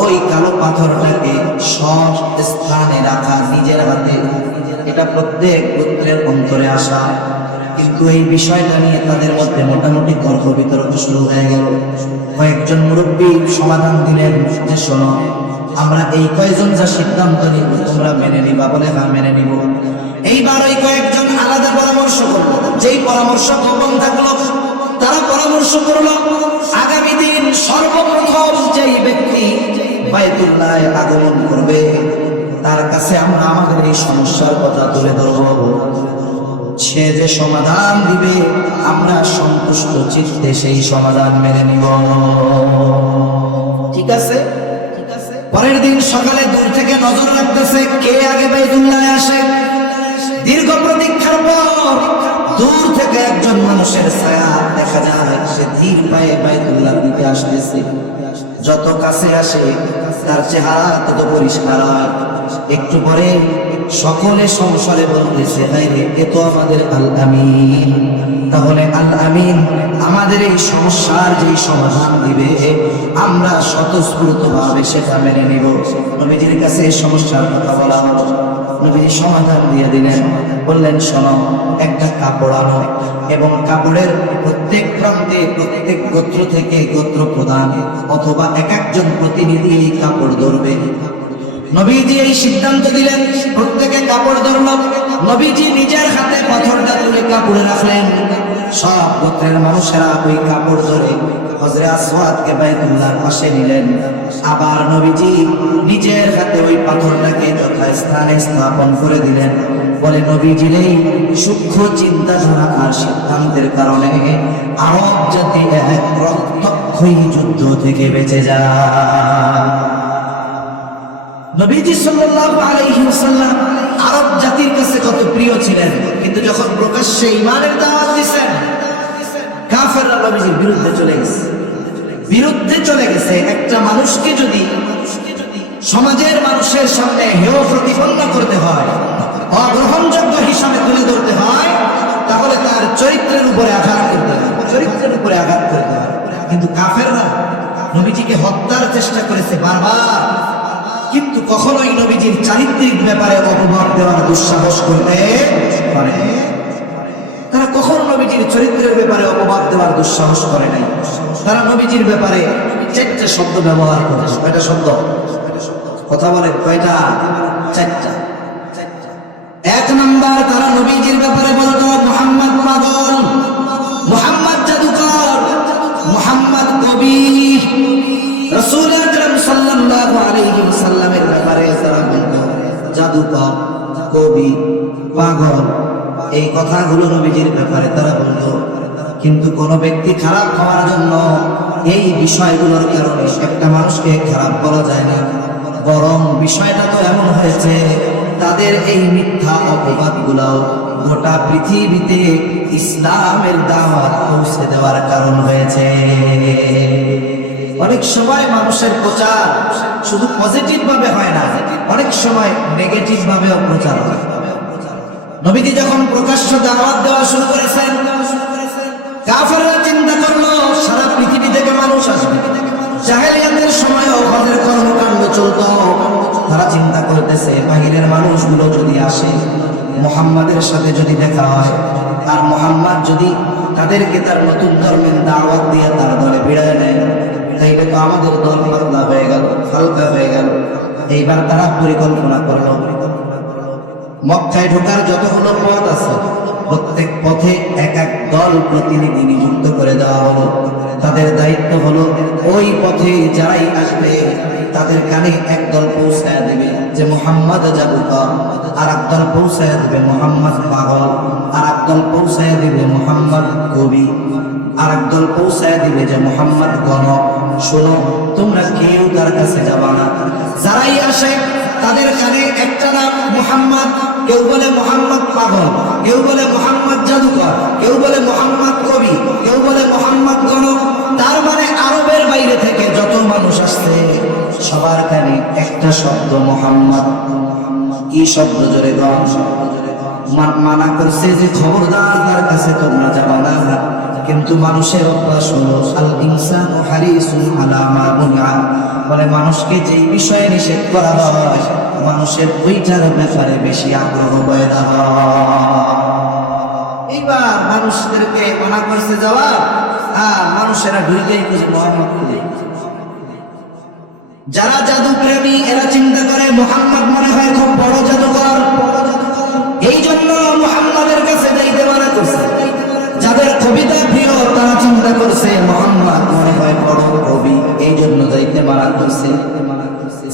ওই কালো পাথরটাকে সব স্থানে রাখা নিজের হাতে, এটা প্রত্যেক গোত্রের অন্তরে আসা। কিন্তু এই বিষয়টা নিয়ে তাদের মধ্যে মোটামুটি তর্ক বিতর্ক শুরু হয়ে গেল। কয়েকজন মুরব্বী সমাধান দিলেন যে শোনো, আমরা এই কয়েকজন যা সিদ্ধান্ত নিব তোমরা মেনে নিবা। বলে হ্যাঁ মেনে নিব। এইবার ওই কয়েকজন আলাদা পরামর্শ করলো, যেই পরামর্শ গোপন থাকলো তারা পরামর্শ করলো আগামী দিন সর্বপ্রথম যেই ব্যক্তি বাইতুল্লাহে আগমন করবে তার কাছে আমরা আমাদের এই সমস্যার কথা তুলে ধরব। সে যে সমাধান দিবে আমরা সন্তুষ্ট চিত্তে সেই সমাধান মেনে নিব। ঠিক আছে? পরের দিন সকালে দূর থেকে নজর রাখতেছে কে আগে বাইতুল্লাহে আসে। দীর্ঘ প্রতীক্ষার পর দূর থেকে একজন মানুষের ছায়া দেখা যায়, সে ধীর পায়ে বাইতুল্লাহর দিকে আসতেছে। যত কাছে আসে তার চেহারা তত পরিষ্কার হয়। একটু পরে সকলে সংসারে বলতেছে হায়রে এ তো আমাদের আল আমিন। তাহলে আল আমিন আমাদের এই সমস্যার যে সমাধান দিবে আমরা স্বতঃস্ফূর্তভাবে সেটা মেনে নিব। নবীজির কাছে এই সমস্যার কথা বলা হলো, নবীজি সমাধান দিয়ে দিলেন। বললেন শোনো, একটা কাপড় আনো এবং কাপড়ের প্রত্যেক প্রান্তে প্রত্যেক গোত্র থেকে গোত্র প্রধান অথবা এক একজন প্রতিনিধি এই কাপড় ধরবে। নবীজি এই সিদ্ধান্ত দিলেন, প্রত্যেকে কাপড় ধরল। নবীজি নিজের হাতে পাথরটা তুলে কাপড়ে রাখলেন। সব গোত্রের মানুষেরা ওই কাপড় ধরে হজরে আসওয়াদকে বাইতুল্লাহর পাশে নিলেন। আবার নবীজি নিজের হাতে ওই পাথরটাকে যথাস্থানে স্থাপন করে দিলেন। বলে নবীজির এই সূক্ষ্ম চিন্তাধারা আর সিদ্ধান্তের কারণে আরব জাতি এক রক্তক্ষয়ী যুদ্ধ থেকে বেঁচে যায়। নবীজি সাল্লাল্লাহু আলাইহি ওয়াসাল্লাম আরব জাতির কাছে কত প্রিয় ছিলেন, কিন্তু যখন প্রকাশ্যে ঈমানের দাওয়াত দিয়েছেন কাফেররা নবীজির বিরুদ্ধে চলে গেছে। একটা মানুষকে যদি সমাজের মানুষের সামনে হেয় প্রতিপন্ন করতে হয়, অগ্রহণযোগ্য হিসাবে তুলে ধরতে হয়, তাহলে তার চরিত্রের উপরে আঘাত করতে হয়। কিন্তু কাফেররা নবীজিকে হত্যার চেষ্টা করেছে বারবার, কিন্তু কখনোই নবীজির চারিত্রিক ব্যাপারে অপবাদ দেওয়ার দুঃসাহস করতে পারে। তারা কখনো নবীজির চরিত্রের ব্যাপারে অপবাদ দেওয়ার দুঃসাহস করে নাই। তারা নবীজির ব্যাপারে চারটা শব্দ ব্যবহার করে। কয়টা শব্দ? কথা বলে কয়টা? চারটা। এক নাম্বার, তারা নবীজির ব্যাপারে বলতো মুহাম্মদ পাগল, মুহাম্মদ জাদুকর, মুহাম্মদ কবি। রাসূল আকরাম সাল্লাল্লাহু আলাইহি ওয়াসাল্লামের ব্যাপারে তারা বলতো জাদুকর, কবি, পাগল। এই কথাগুলো নবীজির ব্যাপারে তারা বলতো। কিন্তু কোন ব্যক্তি খারাপ হওয়ার জন্য এই বিষয়গুলোর কারণে একটা মানুষকে খারাপ বলা যায় না। বরং বিষয়টা তো এমন হয়েছে, তাদের এই মিথ্যা অপবাদগুলো গোটা পৃথিবীতে ইসলামের দাওয়াত পৌঁছে দেওয়ার কারণ হয়েছে। অনেক সময় মানুষের প্রচার শুধু পজিটিভ ভাবে হয় না, অনেক সময় নেগেটিভ ভাবেও প্রচার হয়। নবীজি যখন প্রকাশ্য দাওয়াত দেওয়া শুরু করেছেন, কাফেররা চিন্তা করলো সারা পৃথিবী থেকে মানুষ আসবে। জাহেলিয়াতের সময়ও হজের কর্মকাণ্ড চলতো। তারা চিন্তা করতেছে বাহিরের মানুষগুলো যদি আসে, মুহাম্মাদের সাথে যদি দেখা হয়, আর মুহাম্মদ যদি তাদেরকে তার নতুন ধর্মের দাওয়াত দিয়ে তার দলে ভিড়ায় নেয়, তাইলে তো আমাদের দল পাতলা হয়ে গেল, হালকা হয়ে গেল। এইবার তারা পরিকল্পনা করলো, মক্কায় ঢোকার যতগুলো পথ আছে প্রত্যেক পথে এক এক দল প্রতিনিধি নিযুক্ত করে দেওয়া হলো। তাদের দায়িত্ব হলো ওই পথে যারাই আসবে তাদের কানে একদল পৌঁছায় দেবে যে মুহাম্মদ জাদুকর, আর একদল পৌঁছায় দেবে মুহাম্মদ পাগল, আর একদল পৌঁছায় দেবে মুহাম্মদ কবি, আর একদল পৌঁছায় দিবে যে মুহাম্মদ গণক। শোনো, তোমরা কেউ তার কাছে যাবা না। যারাই আসে তাদের কানে একটা নাম মুহাম্মদ, কেউ বলে মুহাম্মদ পাগল, কেউ বলে মুহাম্মদ জাদুকর, কেউ বলে মুহাম্মদ কবি, কেউ বলে মুহাম্মদ গণক। তার মানে আরবের বাইরে থেকে যত মানুষ আসছে সবার কানে একটা শব্দ মুহাম্মদ। কি শব্দ? জোরে গাও। মানা করছে যে খবরদার তার কাছে তোমরা যাবা না। কিন্তু মানুষের অভ্যাস হলো আল ইনসানু হারিসুন আলা মা মুনআ, বলে মানুষকে যেই বিষয়ে নিষেধ করা হয় মানুষের ওইটার ব্যাপারে বেশি আগ্রহ পয়দা হয়। এইবার মানুষদেরকে মানা করছে যাওয়া, আর মানুষেরা ঢুকেই খুঁজে মুহাম্মদ খুঁজে। যারা জাদু প্রেমী এরা চিন্তা করে মুহাম্মদ মনে হয় খুব বড় জাদুকর, এই জন্য মুহাম্মাদের কাছে যাইতে মানা করছে। যাদের কবিতা প্রিয় তারা চিন্তা করছে মুহাম্মদ মনে হয় বড় কবি, এই জন্য যাইতে মানা করছে।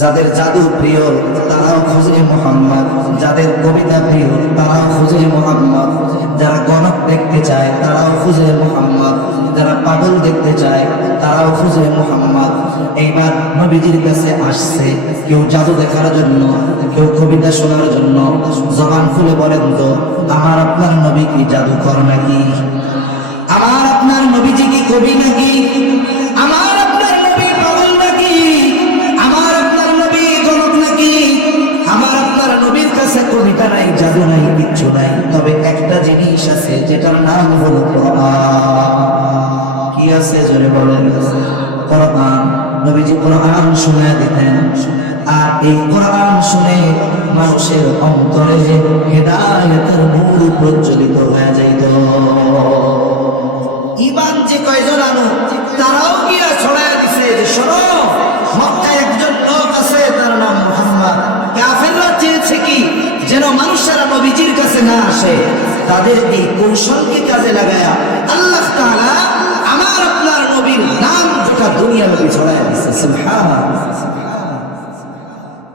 যাদের জাদু প্রিয় তারাও খুঁজে মুহাম্মদ, যাদের কবিতা প্রিয় তারাও খুঁজে মুহাম্মদ, যারা গণক দেখতে চায় তারাও খুঁজে মুহাম্মদ, যারা পাগল দেখতে চায় তারাও খুঁজে মুহাম্মদ। এইবার নবীজির কাছে আসছে কেউ জাদু দেখার জন্য, কেউ কবিতা শোনার জন্য। জবান খুলে বলেন তো, আমার আপনার নবী কি জাদুকর নাকি? আমার আপনার নবীজি কি কবি নাকি? আমার আপনার নবী পাগল নাকি? আমার আপনার নবী গণক নাকি? আমার আপনার নবীর কাছে কবি হলো কোরআন। কি আছে জোরে বলেন? কোরআন। নবীজি কোরআন শুনিয়ে দিতেন, আর এই কোরআন শুনে মানুষের অন্তরে হেদায়েতের নূর প্রজ্বলিত হয়ে যাইত। ঈমান যে কয়জন আনো তারাও গিয়া ছড়াইয়া দিছে যে শোনো, মক্কায় একজন লোক আছে তার নাম মুহাম্মদ। কাফেররা চেয়েছে কি যেন মানুষেরা নবীজির কাছে না আসে, তাদের এই কৌশলকে কাজে লাগায়া আল্লাহ তাআলা আমার আপনার নবীর নাম গোটা দুনিয়া নবী ছড়াইয়া দিছে। সুবহানাল্লাহ।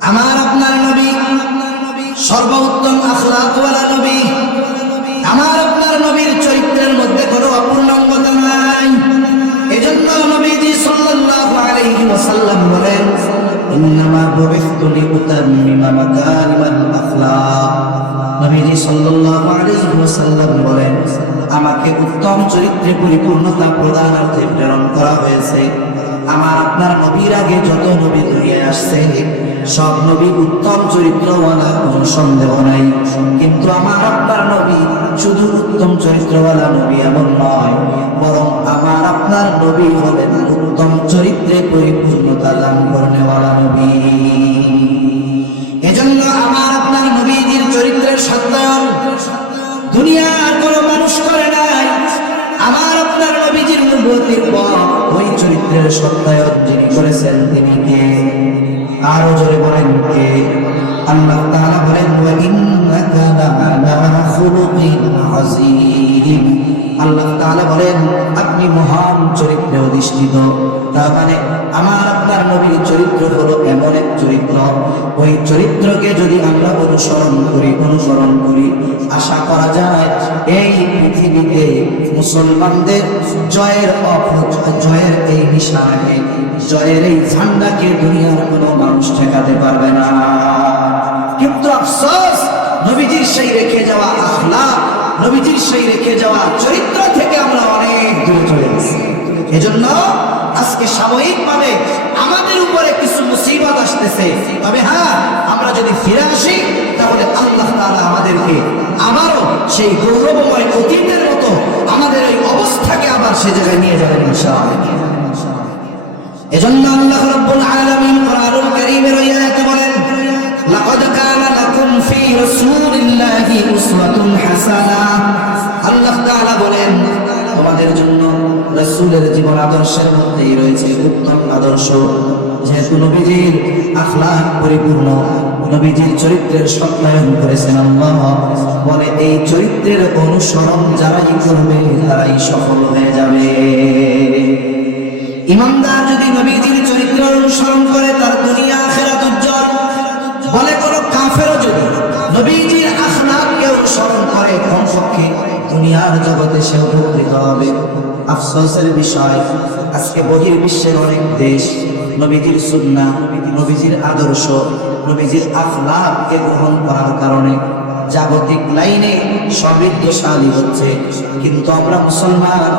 আমার আপনার নবী সর্বোত্তম আখলাকওয়ালা নবী। আমার আপনার নবীর চরিত্রের মধ্যে কোনো অপূর্ণাঙ্গতা নাই। এজন্য নবীজি সাল্লাল্লাহু আলাইহি ওয়াসাল্লাম বলেন, ইন্নামা বুইসতু লিউতাম্মিমা মাকারিমাল আখলাক। নবীজি সাল্লাল্লাহু আলাইহি ওয়াসাল্লাম বলেন, আমাকে উত্তম চরিত্রে পরিপূর্ণতা প্রদানার্থে প্রেরণ করা হয়েছে। আমার আপনার নবীর আগে যত নবী দুনিয়ায় আসছে সব নবী উত্তম চরিত্রওয়ালা, কোনো সন্দেহ নাই। কিন্তু আমার আপনার নবী শুধু উত্তম চরিত্রওয়ালা নবী এমন নয়, বরং আমার আপনার নবী হলেন উত্তম চরিত্রে পরিপূর্ণতা দান করনেওয়ালা নবী। এজন্য আমার আপনার নবীজির চরিত্রের সত্যায়ন দুনিয়ার কোনো মানুষ করে নাই। আমার আপনার নবীজির নবুয়তের পর ওই চরিত্রের সত্যায়ন যিনি করেছেন তিনি কে? আরো জোরে বলেন কে? আল্লাহ তাআলা বলেন, ওয়া ইন্নাকা লাআলা খুলুকিন আযীম। আল্লাহ তাআলা বলেন, আপনি মহান চরিত্রে অধিষ্ঠিত। তার মানে আমার আপনার নবীর চরিত্র হলো এমন এক চরিত্র, ওই চরিত্রকে যদি আমরা অনুসরণ করি আশা করা যায় এই পৃথিবীতে মুসলমানদের জয়ের এই নিশানাকে, জয়ের এই ঝান্ডাকে দুনিয়ার কোনো মানুষ ঠেকাতে পারবে না। কিন্তু আফসোস, নবীজির সেই রেখে যাওয়া আখলাক, নবীজির সেই রেখে যাওয়া চরিত্র থেকে আমরা অনেক দূরে চলে গেছি। এজন্য আজকে সাময়িকভাবে আমাদের উপরে কিছু মুসিবত আসতেছে, তবে হ্যাঁ, আমরা যদি ফিরে আসি তাহলে আল্লাহ তাআলা আমাদেরকে আবারও সেই গৌরবময় অতীতের মতো আমাদের এই অবস্থাকে আবার সে জায়গায় নিয়ে যাবেন ইনশাআল্লাহ। এজন্য আল্লাহ রাব্বুল আলামিন কোরআনুল কারীমের এই আয়াতে বলেন, লাকাদ কানা লাকুম ফি রাসূলিল্লাহি উসওয়াতুন হাসানাহ। আল্লাহ তাআলা বলেন, তোমাদের জন্য রাসূলের জীবন আদর্শের মধ্যেই রয়েছে উত্তম আদর্শ। যেহেতু নবীজির আখলাক পরিপূর্ণ, নবীজির চরিত্রের সত্যায়ন করেছেন আল্লাহ, বলে এই চরিত্রের অনুসরণ যারাই করবে তারাই সফল হয়ে যাবে। ইমানদার যদি নবীজির চরিত্রের অনুসরণ করে তার দুনিয়া আখিরাত উজ্জ্বল। বলে কোন কাফেরও যদি নবীজির আখলাককে অনুসরণ করে কমপক্ষে দুনিয়ার জগতে সে উপকৃত হবে। আফসোসের বিষয়, আজকে বহির্বিশ্বের অনেক দেশ নবীজির সুন্নাহ, নবীজির আদর্শ, নবীজির আখলাককে গ্রহণ করার কারণে জাগতিক লাইনে সমৃদ্ধশালী হচ্ছে। কিন্তু আমরা মুসলমান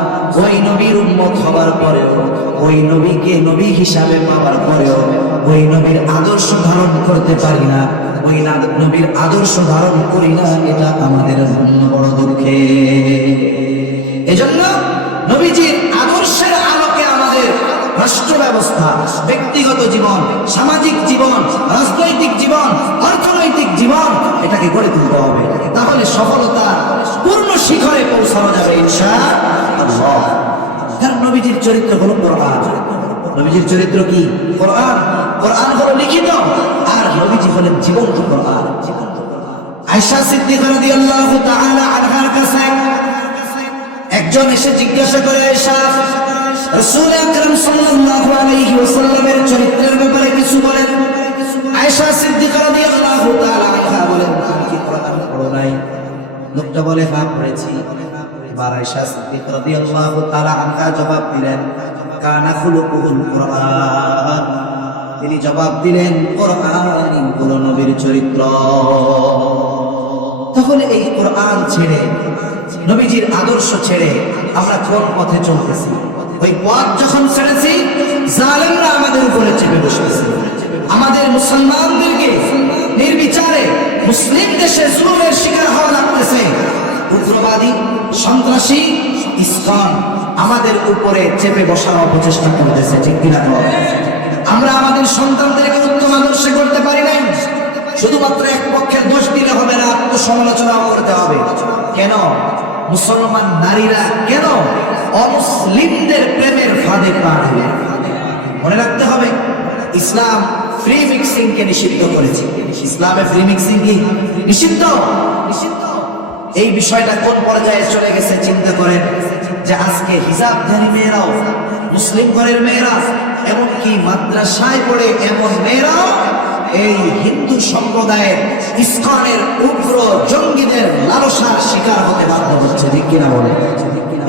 ওই নবীর উম্মত হবার পরেও, ওই নবীকে নবী হিসাবে পাওয়ার পরেও ওই নবীর আদর্শ ধারণ করতে পারি না, ওই নবীর আদর্শ ধারণ করি না, এটা আমাদের জন্য বড় দুঃখে। এজন্য নবীজির আদর্শের আলোকে আমাদের রাষ্ট্র ব্যবস্থা, ব্যক্তিগত জীবন, সামাজিক জীবন, রাজনৈতিক জীবন, অর্থনৈতিক জীবন এটাকে গড়ে তুলতে হবে। তাহলে সফলতার পূর্ণ শিখরে পৌঁছানো যাবে ইনশাআল্লাহ। কারণ নবীজির চরিত্র হলো কোরআন। নবীজির চরিত্র কি? কোরআন। কোরআন হলো লিখিত, আর নবীজি হলেন জীবন্ত কোরআন। আয়েশা সিদ্দিকা রাদিয়াল্লাহু তাআলা আনহার কাছে একজন এসে জিজ্ঞাসা করে, আয়েশা, রাসূল আকরাম সাল্লাল্লাহু আলাইহি ওয়াসাল্লামের চরিত্রের ব্যাপারে কিছু বলেন। আয়েশা সিদ্দিকা রাদিয়াল্লাহু তাআলা আনহা বলেন, তুমি কি কোরআন পড়ো নাই? লোকটা বলে, হ্যাঁ পড়েছি। এবার আয়েশা সিদ্দিকা রাদিয়াল্লাহু তাআলা আনহা জবাব দিলেন, কানা খুলুকুল কোরআন। তিনি জবাব দিলেন, কোরআনই হলো নবীর চরিত্র। তখন এই কোরআন ছেড়ে, নবীজির আদর্শ ছেড়ে আমরা কোন পথে চলতেছি? ওই পথ যখন ছেড়েছি, জালেমরা আমাদের উপরে চেপে বসেছে। আমাদের মুসলমানদেরকে নির্বিচারে মুসলিম দেশে জুলুমের শিকার হওয়া লাগতেছে। উগ্রবাদী সন্ত্রাসী ইসকন আমাদের উপরে চেপে বসার অপচেষ্টা করতেছে, ঠিক কিনা? আমরা আমাদের সন্তানদেরকে উত্তম আদর্শে করতে পারি নাই। শুধুমাত্র এক পক্ষের দোষ দিলে হবে না, আত্মসমালোচনাও করতে হবে। কেন মুসলমান নারীরা কেন অমুসলিমদের প্রেমের ফাঁদে পা দিবে? মনে রাখতে হবে, ইসলাম ফ্রি মিক্সিং কে নিষিদ্ধ করেছে। ইসলামে ফ্রি মিক্সিং কি নিষিদ্ধ? এই বিষয়টা কোন পর্যায়ে চলে গেছে চিন্তা করেন, যে আজকে হিজাবধারী মেয়েরাও, মুসলিম ঘরের মেয়েরা, এমনকি মাদ্রাসায় পড়ে এমন মেয়েরাও এই হিন্দু সম্প্রদায়ের ইসকনের উগ্র জঙ্গিদের লালসার শিকার হতে বাধ্য হচ্ছে, ঠিক কিনা বলে?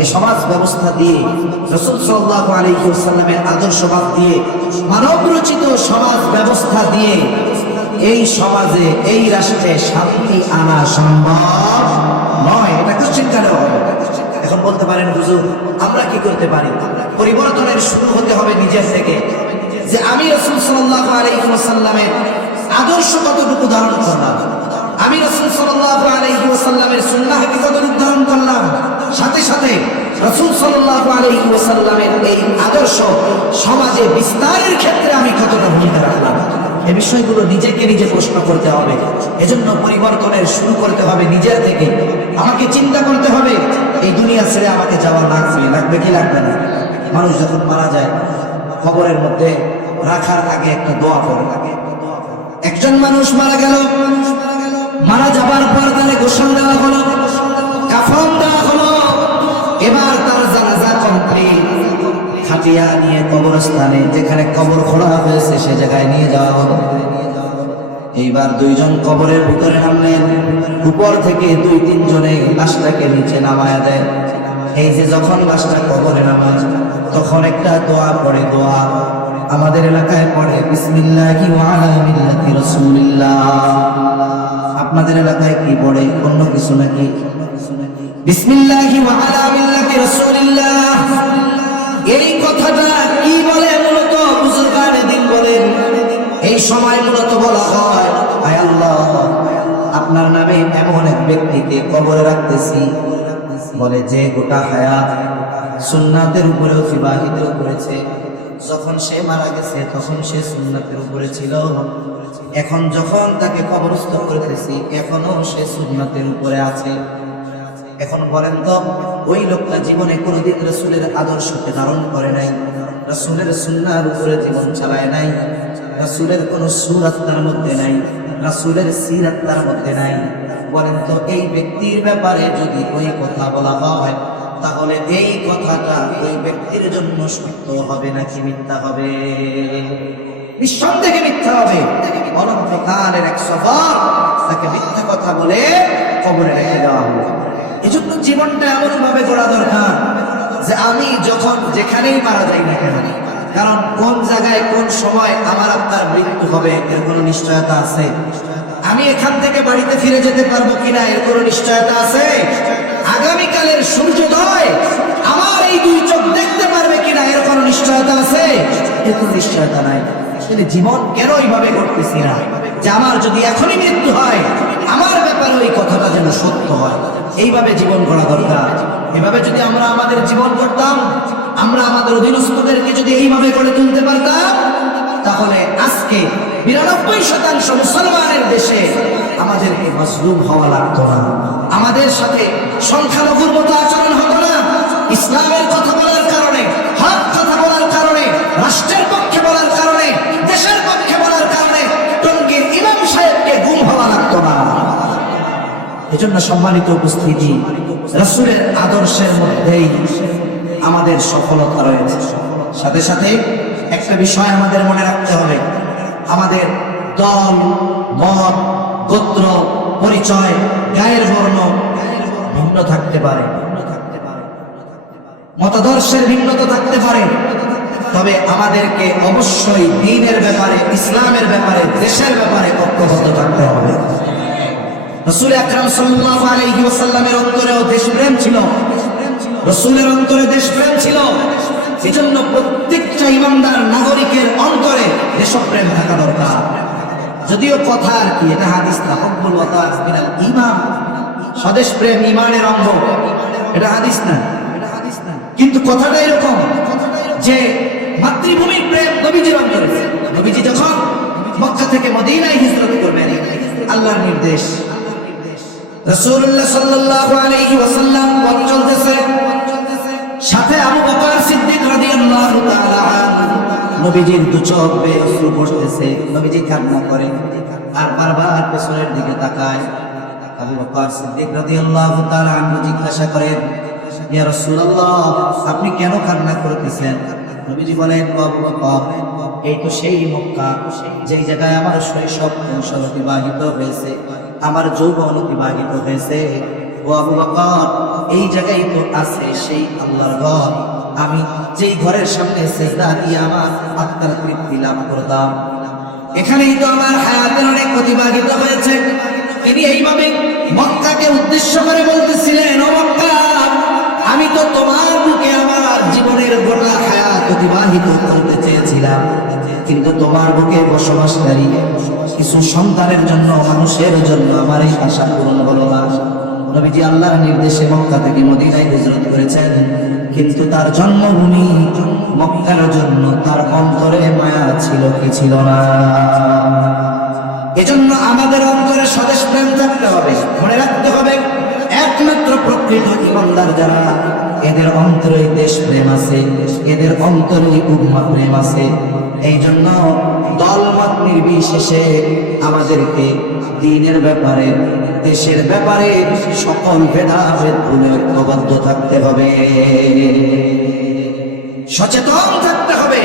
এই সমাজ ব্যবস্থা দিয়ে, রাসূল সাল্লাল্লাহু আলাইহি ওয়াসাল্লামের আদর্শবাদ দিয়ে, মানব রচিত সমাজ ব্যবস্থা দিয়ে এই সমাজে, এই রাষ্ট্রে শান্তি আনা সম্ভব নয়। এটা কোশ্চেন কেন হবে? এখন বলতে পারেন হুজুর আমরা কি করতে পারি? পরিবর্তনের শুরু হতে হবে নিজের থেকে, যে আমি রাসূল সাল্লাল্লাহু আলাইহি ওয়াসাল্লামের আদর্শ কতটুকু ধারণ করলাম, আমি রাসূল সাল্লাল্লাহু আলাইহি ওয়াসাল্লামের সুন্নাহকে কতটুকু ধারণ করলাম, সাথে সাথে রাসূল সাল্লাল্লাহু আলাইহি ওয়াসাল্লামের এই আদর্শ সমাজে বিস্তারের ক্ষেত্রে আমি কতটা ভূমিকা রাখলাম। এই বিষয়গুলো নিজেকে নিজে প্রশ্ন করতে হবে। এজন্য পরিবর্তনের শুরু করতে হবে নিজের থেকে। আমাকে চিন্তা করতে হবে, এই দুনিয়া ছেড়ে আমাকে যাওয়া লাগবে কি লাগবে না? মানুষ যখন মারা যায় কবরের মধ্যে রাখার আগে একটা দোয়া করে। একজন মানুষ মারা গেল, মারা যাবার পর তাকে গোসল দেওয়া হলো, কাফন দেওয়া হলো, এবার তার জানাজা কমপ্লিট। খাটিয়া নিয়ে কবরস্থানে, যেখানে কবর খোঁড়া হয়েছে সে জায়গায় নিয়ে যাওয়া হলো। এইবার দুইজন কবরের ভিতরে নামলেন, উপর থেকে 2-3 জনে লাশটাকে নিচে নামায়া দেয়। এই যে যখন লাশটা কবরে নামায় তখন একটা দোয়া পড়ে, দোয়া আমাদের এলাকায় পড়ে বিসমিল্লাহি ওয়া আলা মিল্লাতি রাসূলিল্লাহ। আপনাদের এলাকায় কি পড়ে? অন্য কিছু নাকি? বিসমিল্লাহি ওয়া আলা মিল্লাতি রাসূলিল্লাহ। এই কথাটা কি বলে? মূলত বুজুর্গানে দিন বলেন, এই সময় মূলত বলা হয়, আয় আল্লাহ আপনার নামে এমন এক ব্যক্তিকে কবরে রাখতেছি, বলে যে গোটা হায়াত সুন্নাতের উপরে অতিবাহিত করেছে। যখন সে মারা গেছে তখন সে সুন্নাতের উপরে ছিল, এখন যখন তাকে কবরস্থ করতেছি এখনো সে সুন্নাতের উপরে আছে। এখন বলেন তো, ওই লোকটা জীবনে কোনোদিন রাসূলের আদর্শকে ধারণ করে নাই, রাসূলের সুন্নাহর উপরে জীবন চালায় নাই, রাসূলের কোনো সূরাত তার মধ্যে নাই, রাসূলের সিরাত তার মধ্যে নাই। বলেন তো এই ব্যক্তির ব্যাপারে যদি ওই কথা বলা হয় তাহলে এই কথাটা ওই ব্যক্তির জন্য সত্য হবে নাকি মিথ্যা হবে? নিঃসন্দেহে মিথ্যা হবে। অনন্তকালের এক সফর তাকে মিথ্যা কথা বলে কবরে রেখে দেওয়া হলো। এজন্য জীবনটা এমন ভাবে গড়া দরকার যে আমি যখন যেখানেই মারা যাই না কেন, কারণ কোন জায়গায় কোন সময় আমার আপনার মৃত্যু হবে এর কোনো নিশ্চয়তা আছে? আমি এখান থেকে বাড়িতে ফিরে যেতে পারবো কিনা এর কোনো নিশ্চয়তা আছে? আগামীকালের সূর্যোদয় আমার এই 2 চোখ দেখতে পারবে কিনা এর কোনো নিশ্চয়তা আছে? এর কোনো নিশ্চয়তা নাই। তাহলে জীবন কেন এইভাবে করতেছি না, যে আমার যদি এখনই মৃত্যু হয় আমার ব্যাপারে ওই কথাটা যেন সত্য হয়? এইভাবে জীবন গড়া দরকার। এভাবে যদি আমরা আমাদের জীবন করতাম, আমরা আমাদের অধীনস্থদেরকে যদি এইভাবে গড়ে তুলতে পারতাম, তাহলে আজকে ৯২% মুসলমানের দেশে আমাদেরকে মাজলুম হওয়া লাগতো না, আমাদের সাথে সংখ্যালঘুর মতো আচরণ হতো না। ইসলামের কথা বলার কারণে, হক কথা বলার কারণে, রাষ্ট্রের পক্ষে বলার কারণে, দেশের পক্ষে বলার কারণে টঙ্গীর ইমাম সাহেবকে গুম হওয়া লাগতো না। এজন্য সম্মানিত উপস্থিতি, রাসূলের আদর্শের মধ্যেই আমাদের সফলতা রয়েছে। সাথে সাথে একটা বিষয় আমাদের মনে রাখতে হবে, আমাদের দল, মত, গোত্র, পরিচয়, গায়ের বর্ণ ভিন্ন থাকতে পারে, মতাদর্শের ভিন্নতা থাকতে পারে, তবে আমাদেরকে অবশ্যই দ্বীনের ব্যাপারে, ইসলামের ব্যাপারে, দেশের ব্যাপারে ঐক্যবদ্ধ থাকতে হবে। রাসূল আকরাম সাল্লাল্লাহু আলাইহি ওয়াসাল্লামের অন্তরেও দেশপ্রেম ছিল, রাসূলের অন্তরে দেশপ্রেম ছিল। এজন্য প্রত্যেকটা ইমানদার নাগরিকের অন্তরে দেশপ্রেম থাকা দরকার। যদিও কথা আর কি, এটা হাদিস না, হুব্বুল ওয়াতান মিনাল ঈমান, স্বদেশ প্রেম ইমানের অঙ্গ, এটা হাদিস না। কিন্তু কথাটা এরকম যে মাতৃভূমির প্রেম নবীজির অন্তরে। নবীজি যখন মক্কা থেকে মদিনায় হিজরত করবেন, আল্লাহর নির্দেশ, রাসূলুল্লাহ সাল্লাল্লাহু আলাইহি ওয়াসাল্লাম পথ চলতেছে, সাথে আবু বকর সিদ্দিক রাদিয়াল্লাহু তাআলা আনহু। নবীজির দু চোখ বেয়ে অশ্রু পড়তেছে, নবীজি কান্না করে আর বারবার পেছনের দিকে তাকায়। আবু বকর সিদ্দিক রাদিয়াল্লাহু তাআলা আনহু জিজ্ঞাসা করেন, ইয়া রাসূলুল্লাহ, আপনি কেন কান্না করতেছেন? নবীজি বলেন, আবু বকর, এই তো সেই মক্কা, যেই জায়গায় আমার শৈশব কৈশোর অতিবাহিত হয়েছে, আমার যৌবন অতিবাহিত হয়েছে। ও আবু বকর, এই জায়গায় তো আছে সেই আল্লাহর ঘর, আমি যেই ঘরের সামনে সিজদা দিয়ে আমার আত্মার তৃপ্তি লাভ করতাম, এখানেই তো আমার হায়াতের অনেক অতিবাহিত হয়েছে। তিনি এইভাবে মক্কাকে উদ্দেশ্য করে বলতেছিলেন, ও মক্কা, আমি তো তোমার বুকে আমার জীবনের গোটা হায়াত অতিবাহিত করতে চেয়েছিলাম, কিন্তু তোমার বুকে বসবাসকারী কিছু সন্তানের জন্য, মানুষের জন্য আমার এই আশা পূরণ হলো না। নবীজি আল্লাহর নির্দেশে মক্কা থেকে মদিনায় হিজরত করেছেন, কিন্তু তার জন্মভূমি মক্কার জন্য তার অন্তরে মায়া ছিল কি ছিল না। এজন্য আমাদের অন্তরে স্বদেশ প্রেম থাকতে হবে। মনে রাখতে হবে, একমাত্র প্রকৃত ঈমানদার যারা, এদের অন্তরে দেশ প্রেম আছে, এদের অন্তরে উম্মাহ প্রেম আছে। এই জন্য দলমত নির্বিশেষে আমাদেরকে দ্বীনের ব্যাপারে, দেশের ব্যাপারে সকল ভেদাভেদ ভুলে ঐক্যবদ্ধ থাকতে হবে, সচেতন থাকতে হবে।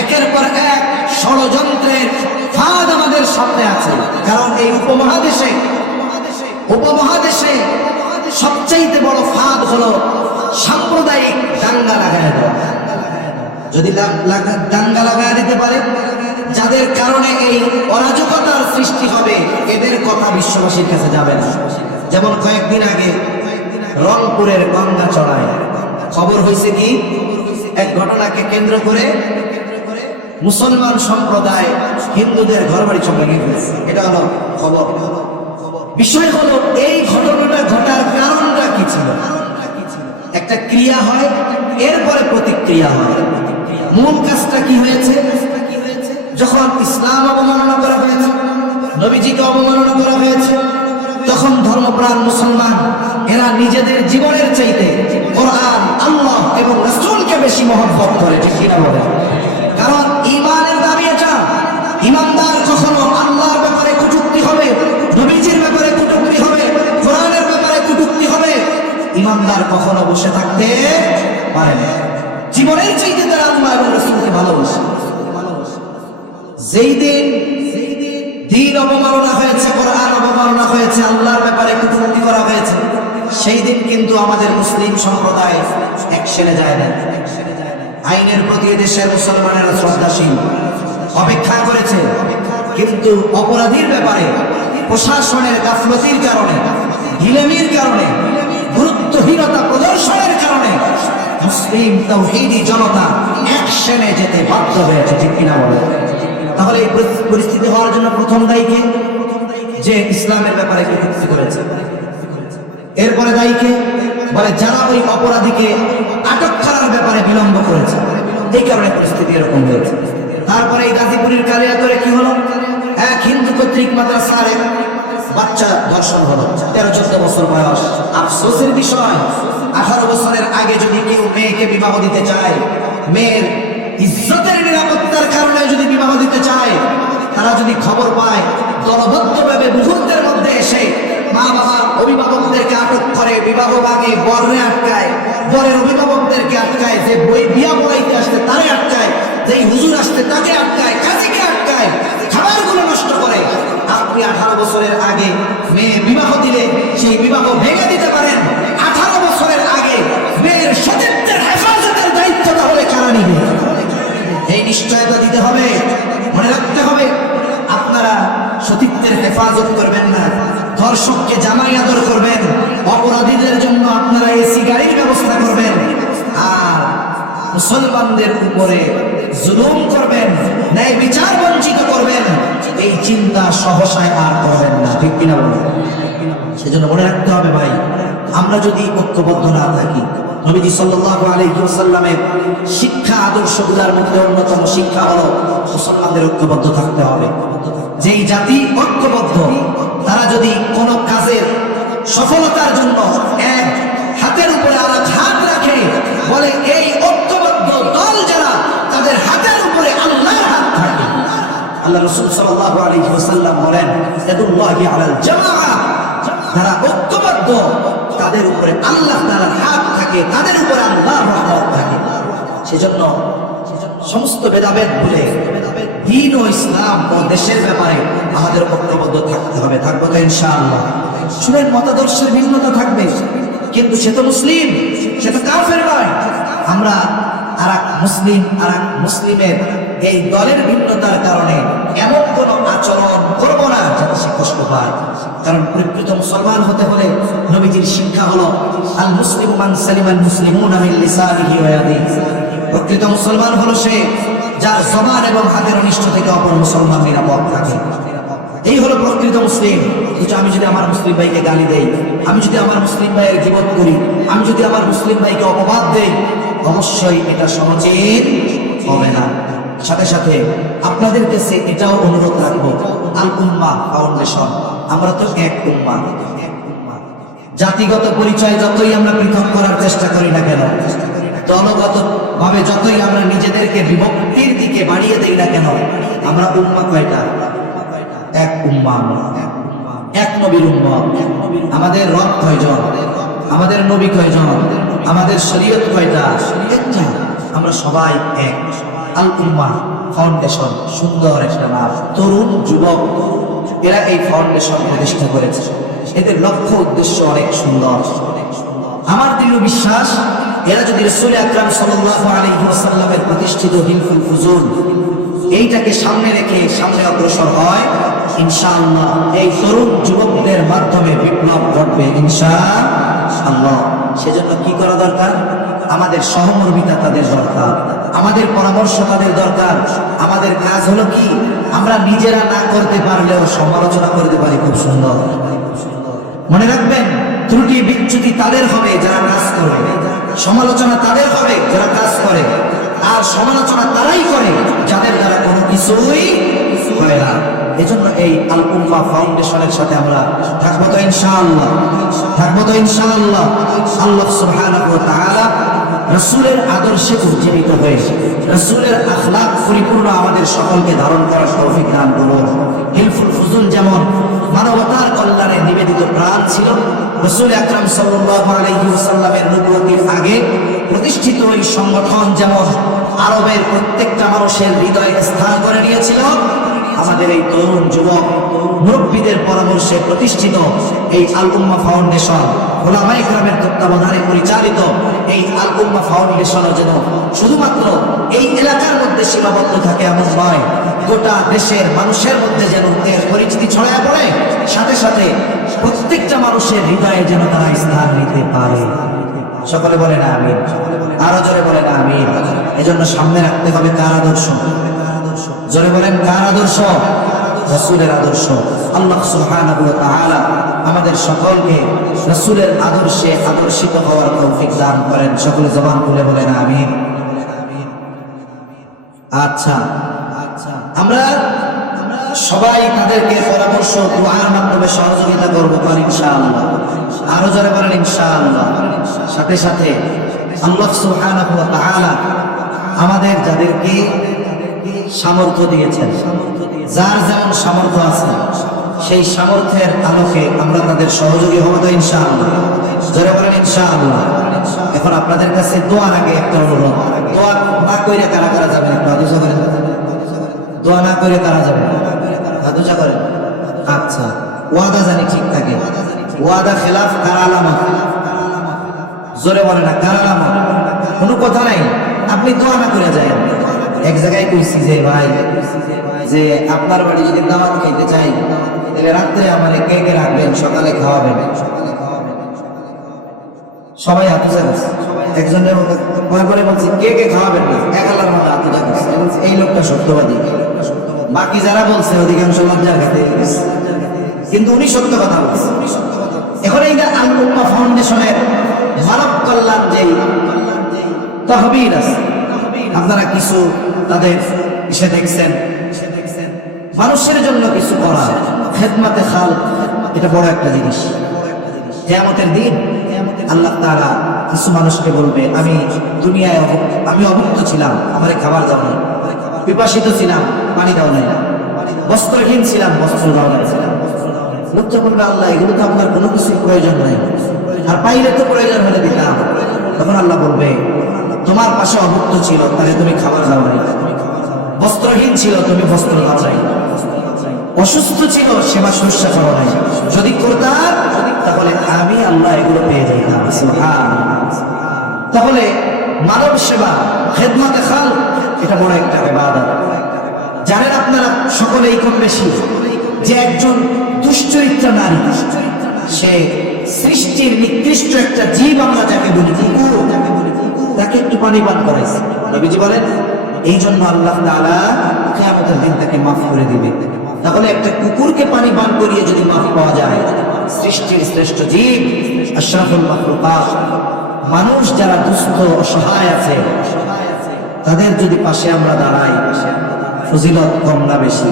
একের পর এক ষড়যন্ত্রের ফাঁদ আমাদের সামনে আছে, কারণ এই উপমহাদেশে সবচাইতে বড় ফাঁদ হলো সাম্প্রদায়িক দাঙ্গা লাগায় দেওয়া। যদি দাঙ্গা লাগায় দিতে পারে, যাদের কারণে এই অরাজকতার সৃষ্টি হবে, এদের কথা বিশ্ববাসীর কাছে যাবে না। যেমন কয়েকদিন আগে রংপুরের গঙ্গাচড়ায় খবর হয়েছে কি, এক ঘটনাকে কেন্দ্র করে মুসলমান সম্প্রদায় হিন্দুদের ঘরবাড়ি চমকে ফেলেছে। এটা হলো খবর। বিষয় হলো, এই ঘটনাটা ঘটার কারণটা কি ছিল? একটা ক্রিয়া হয়, এরপরে প্রতিক্রিয়া হয়। মূল কাজটা কি হয়েছে? যখন ইসলাম অবমাননা করা হয়েছে, নবীজিকে অবমাননা করা হয়েছে, তখন ধর্মপ্রাণ মুসলমান এরা নিজেদের জীবনের চাইতে কোরআন, আল্লাহ এবং রাসূলকে বেশি মহব্বত করে, ঠিক কিনা বলেন? কারণ ঈমানের দাবি এটা। ঈমানদার কখনো আল্লাহর ব্যাপারে কটূক্তি হবে, নবীজির ব্যাপারে কটূক্তি হবে, কোরআনের ব্যাপারে কটূক্তি হবে, ঈমানদার কখনো বসে থাকতে পারে না। জীবনের চাইতে তারা আল্লাহ এবং রাসূলকে ভালোবাসে। যেই দিন দ্বীন অবমাননা হয়েছে, কোরআন অবমাননা হয়েছে, আল্লাহর ব্যাপারে কটূক্তি করা হয়েছে, সেই দিন কিন্তু আমাদের মুসলিম সম্প্রদায় অ্যাকশনে যায় না। আইনের প্রতি দেশের মুসলমানেরা শ্রদ্ধাশীল, অপেক্ষা করেছে, কিন্তু অপরাধীর ব্যাপারে প্রশাসনের গাফলতির কারণে, ঢিলেমির কারণে, গুরুত্বহীনতা প্রদর্শনের কারণে মুসলিম তাওহীদি জনতা অ্যাকশনে যেতে বাধ্য হয়েছে, ঠিক কিনা বলে? তাহলে এই পরিস্থিতি হওয়ার জন্য প্রথম দায়ী কে? যে ইসলামের ব্যাপারে কটূক্তি করেছে। এরপরে দায়ী কে? বলে যারা ওই অপরাধীকে আটক করার ব্যাপারে বিলম্ব করেছে, এই কারণে পরিস্থিতি এরকম হয়েছে। তারপরে এই গাজীপুরের কালিয়াতরে কি হলো? এক হিন্দু কর্তৃক মাদ্রাসার এক বাচ্চা ধর্ষণ হলো, 13-14 বছর বয়স। আফসোসের বিষয়, 18 বছরের আগে যদি কেউ মেয়েকে বিবাহ দিতে চায়, মেয়ের ইজ্জতের নিরাপত্তার কারণে যদি বিবাহ দিতে চায়, তারা যদি খবর পায়, দলবদ্ধভাবে মুহূর্তের মধ্যে এসে মা বাবা অভিভাবকদেরকে আটক করে, বিবাহ ভাগে বরে আটকায়, বরের অভিভাবকদেরকে আটকায়, যে বই বিয়া বলাইতে আসতে তারে আটকায়, যে হুজুর আসতে তাকে আটকায়, কাজীকে আটকায়, খাবারগুলো নষ্ট করে। আপনি 18 বছরের আগে মেয়ে বিবাহ দিলে সেই বিবাহ ভেঙে দিতে পারেন। 18 বছরের আগে মেয়ের সতীত্বের হেফাজতের দায়িত্ব তাহলে কারা নিবে? এই নিশ্চয়তা দিতে হবে। মনে রাখতে হবে, আপনারা সতীত্বের হেফাজত করবেন না, ধর্ষককে জামাই আদর করবেন, অপরাধীদের জন্য আপনারা এসি গাড়ির ব্যবস্থা করবেন, আর মুসলমানদের উপরে জুলুম করবেন, ন্যায় বিচার বঞ্চিত করবেন, এই চিন্তা সহসায় আর করবেন না, ঠিক কিনা বলুন? এজন্য মনে রাখতে হবে ভাই, আমরা যদি ঐক্যবদ্ধ না থাকি, নবীজি সাল্লাল্লাহু আলাইহি ওয়াসাল্লামের শিক্ষা আদর্শগুলোর মধ্যে অন্যতম শিক্ষা হলো মুসলমানদের ঐক্যবদ্ধ থাকতে হবে। যেই জাতি ঐক্যবদ্ধ, তারা যদি কোনো কাজের সফলতার জন্য এক হাতের উপরে আরেক হাত রাখে, বলে এই ঐক্যবদ্ধ দল যারা, তাদের হাতের উপরে আল্লাহর হাত থাকে। আল্লাহ রাসূল সাল্লাল্লাহু আলাইহি ওয়াসাল্লাম বলেন, ইয়াদুল্লাহি আলাল জামাআহ, যারা ঐক্যবদ্ধ তাদের উপরে আল্লাহ তাআলার হাত থাকে, তাদের উপরে আল্লাহর রহমত থাকে। সেজন্য সমস্ত ভেদাভেদ ভুলে দ্বীন ও ইসলাম ও দেশের ব্যাপারে আমাদের ঐক্যবদ্ধ থাকতে হবে। থাকবো তো ইনশাআল্লাহ। শুনেন, মতাদর্শের ভিন্নতা থাকবে, কিন্তু সে তো মুসলিম, সে তো কাফের নয়। আমরা আরেক মুসলিমের এই দলের ভিন্নতার কারণে এমন কোন আচরণ করব না যাতে সে কষ্ট পায়। কারণ প্রকৃত মুসলমান হতে হলে নবীজির শিক্ষা হলো আল মুসলিমু মান সালিমাল মুসলিমুনা মিন লিসানিহি ওয়া ইয়াদিহি। প্রকৃত মুসলমান হলো সে যার জবান এবং হাতের অনিষ্ট থেকে অপর মুসলমান নিরাপদ থাকে। এই হলো প্রকৃত মুসলিম। কিন্তু আমি যদি আমার মুসলিম ভাইকে গালি দেই, আমি যদি আমার মুসলিম ভাইয়ের জীবন করি, আমি যদি আমার মুসলিম ভাইকে অপবাদ দেই, অবশ্যই এটা সমচিত হবে না। সাথে সাথে আপনাদের কাছে এটাও অনুরোধ রাখবো, আল উম্মাহ ফাউন্ডেশন, আমরা তো এক উম্মাহ। জাতিগত পরিচয় যতই আমরা পৃথক করার চেষ্টা করি না কেন, দলগত ভাবে যতই আমরা নিজেদেরকে বিভক্তির দিকে বাড়িয়ে দেই না কেন, আমরা উম্মাহ কয়টা? এক উম্মাহ, এক নবীর উম্মত। আমাদের রব কয়জন? আমাদের নবী কয়জন? আমাদের শরীয়ত কয়টা? একটা। আমরা সবাই এক। আল উম্মাহ ফাউন্ডেশন, সুন্দর একটা নাম। তরুণ যুবক এরা এই ফাউন্ডেশন প্রতিষ্ঠা করেছে। এদের লক্ষ্য উদ্দেশ্য অনেক সুন্দর। আমার দৃঢ় বিশ্বাস, এরা যদি রাসূল আকরাম সাল্লাল্লাহু আলাইহি ওয়াসাল্লামের প্রতিষ্ঠিত হিলফুল ফুজুল এইটাকে সামনে রেখে সামনে অগ্রসর হয়, ইনশাআল্লাহ এই তরুণ যুবকদের মাধ্যমে বিপ্লব ঘটবে ইনশাআল্লাহ। সেজন্য কি করা দরকার? আমাদের সহমর্মিতা তাদের দরকার, আমাদের পরামর্শ তাদের দরকার। আমাদের কাজ হলো কি, আমরা নিজেরা না করতে পারলেও সমালোচনা করতে পারি। খুব সুন্দর মনে রাখবেন, ত্রুটি বিচ্যুতি তাদের হবে যারা কাজ করে, সমালোচনা তাদের হবে যারা কাজ করে, আর সমালোচনা তারাই করে যাদের দ্বারা কোনো কিছুই হয় না। এজন্য এই আল উম্মাহ ফাউন্ডেশনের সাথে আমরা থাকবো তো ইনশাআল্লাহ, থাকবো তো ইনশাআল্লাহ। আল্লাহ সুবহানাহু ওয়া তাআলা রাসূলের আদর্শে উজ্জীবিত হয়ে রাসূলের আখলাক পরিপূর্ণ আমাদের সকলকে ধারণ করার তৌফিক দান করুন। হিলফুল ফুজুল যেমন মানবতার কল্যাণে নিবেদিত প্রাণ ছিল, রাসূল আকরাম সাল্লাল্লাহু আলাইহি ওয়াসাল্লামের নবুয়তের আগে প্রতিষ্ঠিত এই সংগঠন যেমন আরবের প্রত্যেকটা মানুষের হৃদয়ে স্থান করে নিয়েছিল, আমাদের এই তরুণ যুবক মুরব্বীদের পরামর্শে প্রতিষ্ঠিত এই আল উম্মাহ ফাউন্ডেশন, উলামায়ে কেরামের তত্ত্বাবধানে পরিচালিত এই আল উম্মাহ ফাউন্ডেশনও যেন শুধুমাত্র এই এলাকার মধ্যে সীমাবদ্ধ থাকে এমন নয়, গোটা দেশের মানুষের মধ্যে যেন এর পরিচিতি ছড়ায় পড়ে, সাথে সাথে প্রত্যেকটা মানুষের হৃদয়ে যেন তারা স্থান নিতে পারে। সকলে বলে না আমিন, আরো জোরে বলে না আমিন। এজন্য সামনে রাখতে হবে কার আদর্শ? জোরে বলেন কার আদর্শ? রাসূলের আদর্শ। আল্লাহ সুবহানাহু ওয়া তাআলা আমাদের সকলকে রাসূলের আদর্শে আদর্শিত হওয়ার তৌফিক দান করেন। সকলে জবান খুলে বলেন আমিন। আচ্ছা, আমরা সবাই তাদেরকে পরামর্শ দুআর মাধ্যমে সহযোগিতা করবো ইনশাআল্লাহ। আরো যারা বলেন ইনশাআল্লাহ। সাথে সাথে আল্লাহ সুবহানাহু ওয়া তাআলা আমাদের যাদেরকে সামর্থ্য দিয়েছেন, যার যেমন সামর্থ্য আছে সেই সামর্থ্যের আলোকে আমরা তাদের সহযোগী হবো তো ইনশাআল্লাহ। যারা বলেন ইনশাআল্লাহ। এখন আপনাদের কাছে দোয়ার আগে একটা অনুরোধ, দোয়া না করে কারা কারা যাবেন? একটু আদুজা করেন। দোয়া না করে কারা যাবেন? আদুজা করেন। আচ্ছা, ওয়াদা জানি ঠিক থাকে, ওয়াদা খেলাফ কার আলামত? জোরে বলে না কার আলামত? কোনো কথা নাই, আপনি দোয়া না করে যাবেন। এক জায়গায় কইছি যে ভাই, যে আপনার বাড়ি যদি দাওয়াত খেতে চাই তাহলে রাত্রে আমার কে কে রাখবেন, সকালে খাওয়াবেন। সবাই হাতে যাচ্ছে, একজনের মতো করে বলছি কে কে খাওয়াবেন না, এক আল্লাহর মতো হাতে যাচ্ছে। এই লোকটা সত্যবাদী, বাকি যারা বলছে অধিকাংশ লজ্জার ঘাটে, কিন্তু উনি সত্য কথা বলছে। এখন এই যে আল উম্মাহ ফাউন্ডেশনের মানব কল্যাণ যে তহবিল আছে, আপনারা কিছু তাদের ইসে দেখছেন, মানুষের জন্য কিছু করা, খেদমাতে খাল, এটা বড় একটা জিনিস। কিয়ামতের দিন আল্লাহ তাআলা কিছু মানুষকে বলবে, আমি দুনিয়ায় আমি অভুক্ত ছিলাম, আমারে খাবার দাও নাই, পিপাসিত ছিলাম, পানি দাও নাই, বস্ত্রহীন ছিলাম, বস্ত্র দাও নাই। লোকটা বলবে, আল্লাহ এগুলো তো আপনার কোনো কিছুর প্রয়োজন নাই, আর পাইলে তো প্রয়োজন হলে দিতাম। তখন আল্লাহ বলবে, তোমার পাশে অভুক্ত ছিল, তাহলে তুমি খাবার দাও নাই, বস্ত্রহীন ছিল, তুমি বস্ত্র দাও নাই, অসুস্থ ছিল, সেবা শুশ্রূষা করো নাই, যদি করতাম তাহলে আমি আল্লাহ এগুলো পেয়ে যাইতাম। সুবহানাল্লাহ। তাহলে মানব সেবা, খেদমতে খাল, এটা বড় একটা ইবাদত। জানেন আপনারা সকলেই কম বেশি যে একজন দুশ্চরিত্র নারী, সে সৃষ্টির নিকৃষ্ট একটা জীব, আমরা যাকে বলি কুকুর, তাকে একটু পানি পান করাইছে। নবীজি বলেন, এই জন্য আল্লাহ তাআলা কিয়ামতের দিন তাকে মাফ করে দিবে। তাহলে একটা কুকুরকে পানি পান করিয়ে যদি মাফ পাওয়া যায়, সৃষ্টির শ্রেষ্ঠ জীব, আশরাফুল মাখলুকাত, মানুষ যারা দুস্থ অসহায় আছে, তাদের যদি পাশে আমরা দাঁড়াই, ফজিলত কম না বেশি?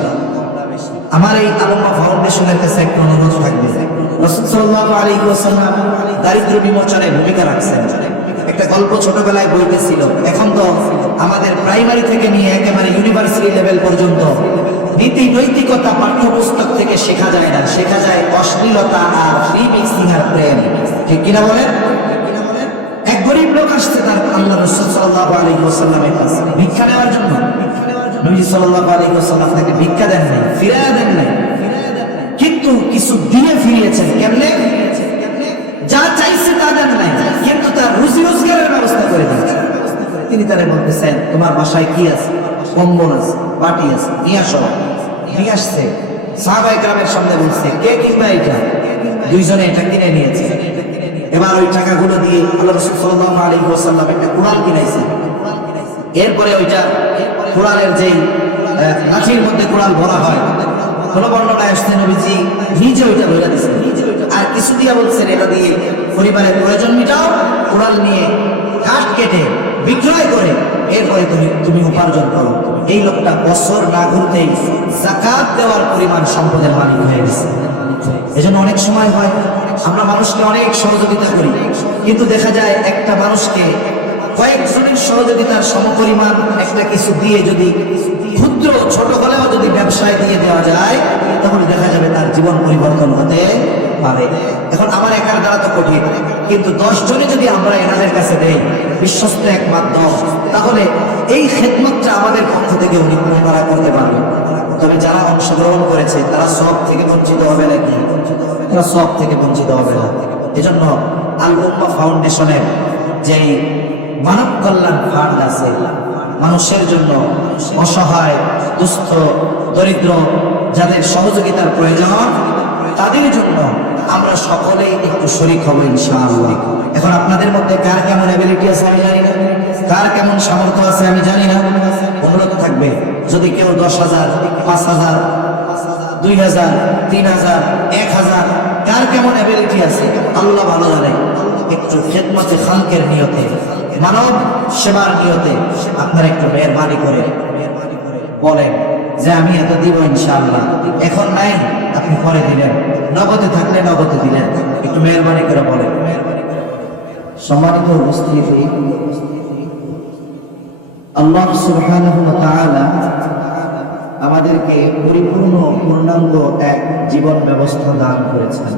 আমার এই আল উম্মাহ ফাউন্ডেশনের কাছে একটা অনুরোধ থাকবে। রাসূল সাল্লাল্লাহু আলাইহি ওয়াসাল্লাম দারিদ্র্য বিমোচনে ভূমিকা রাখছেন। একটা গল্প ছোটবেলায় বইতে ছিল, এখন তো আমাদের প্রাইমারি থেকে নিয়ে একেবারে ইউনিভার্সিটি লেভেল পর্যন্ত নীতি নৈতিকতা পাঠ্যপুস্তক থেকে শেখা যায় না, শেখা যায় অশ্লীলতা আর ফ্রি মিক্সিং আর প্রেম। ঠিক কিনা বলেন? এক গরিব লোক আসছে তার আল্লাহ রাসূল সাল্লাল্লাহু আলাইহি ওয়াসাল্লামের কাছে ভিক্ষা নেওয়ার জন্য। নবী সাল্লাল্লাহু আলাইহি ওয়াসাল্লাম তাকে ভিক্ষা দেন নাই, ফিরিয়ে দেন নাই, কিন্তু কিছু দিয়ে ফিরিয়েছেন। কেমনে? যা চাইছে তা দেন নাই, কিন্তু তার রুজি রোজগারের ব্যবস্থা করে দিয়েছেন। তিনি তারে বলতেছেন, তোমার বাসায় কি আছে? কম্বল আছে, বাটি আছে, নিয়ে আসো। নিয়ে আসছে, সাহাবায়ে কেরামের সামনে বলছে, কে কিনবে এটা? দুইজনে এটা কিনে নিয়েছে। এবার ওই টাকাগুলো দিয়ে আল্লাহ রাসূল সাল্লাল্লাহু আলাইহি ওয়াসাল্লাম একটা কুরআন কিনাইছেন। এরপরে ওইটা কুরআনের যেই লাঠির মধ্যে কুরআন ভরা হয়, কোন বর্ণনায় আসছে নবীজি নিজে ওইটা ধরে দিয়েছেন, আর কিছু দিয়া বলছেন, এটা দিয়ে পরিবারের প্রয়োজন মিটাও, কুরআন নিয়ে কাঠ কেটে বিক্রয় করে এরপরে তুমি উপার্জন করো। এই লোকটা বছর না ঘুরতেই যাকাত দেওয়ার পরিমাণ সম্পদের মালিক হয়ে গেছে। এজন্য অনেক সময় হয় আমরা মানুষকে অনেক সহযোগিতা করি, কিন্তু দেখা যায় একটা মানুষকে কয়েকজনের সহযোগিতার সমপরিমাণ একটা কিছু দিয়ে যদি ক্ষুদ্র ছোট হলেও যদি ব্যবসায় দিয়ে দেওয়া যায়, তখন দেখা যাবে তার জীবন পরিবর্তন হতে পারে। এখন আমার একার দ্বারা তো কঠিন, কিন্তু 10 জনে যদি আমরা এনাদের কাছে দেই, বিশ্বস্ত এক মাধ্যম, তাহলে এই খেদমতটা আমাদের পক্ষ থেকে ওনারা করতে পারবে। তবে যারা অংশগ্রহণ করেছে তারা সব থেকে বঞ্চিত হবে নাকি? তারা সব থেকে বঞ্চিত হবে না। এজন্য আল উম্মাহ ফাউন্ডেশনের যেই মানব কল্যাণ ফান্ড আছে, মানুষের জন্য, অসহায়, দুস্থ, দরিদ্র, যাদের সহযোগিতার প্রয়োজন, তাদের জন্য আমরা সকলেই একটু শরীক হব ইনশাআল্লাহ। এখন আপনাদের মধ্যে কার কেমন অ্যাবিলিটি আছে আমি জানি না, কার কেমন সামর্থ্য আছে আমি জানি না। অনুরোধ থাকবে, যদি কেউ 10,000, 5,000, 2,000, 3,000, 1,000, কার কেমন অ্যাবিলিটি আছে আল্লাহ ভালো জানে, একটু খেদমতে খালকের নিয়তে, মানব সেবার নিয়তে আপনারা একটু মেহরবানি করে বলেন যে আমি এত দিব ইনশাআল্লাহ। এখন নাই, আপনি পরে দিলেন, নগদে থাকলে নগদে দিলেন, একটু মেহরবানি করে বলেন। সম্মানিত উপস্থিতি, আল্লাহ সুবহানাহু ওয়া তাআলা আমাদেরকে পরিপূর্ণ পূর্ণাঙ্গ এক জীবন ব্যবস্থা দান করেছেন,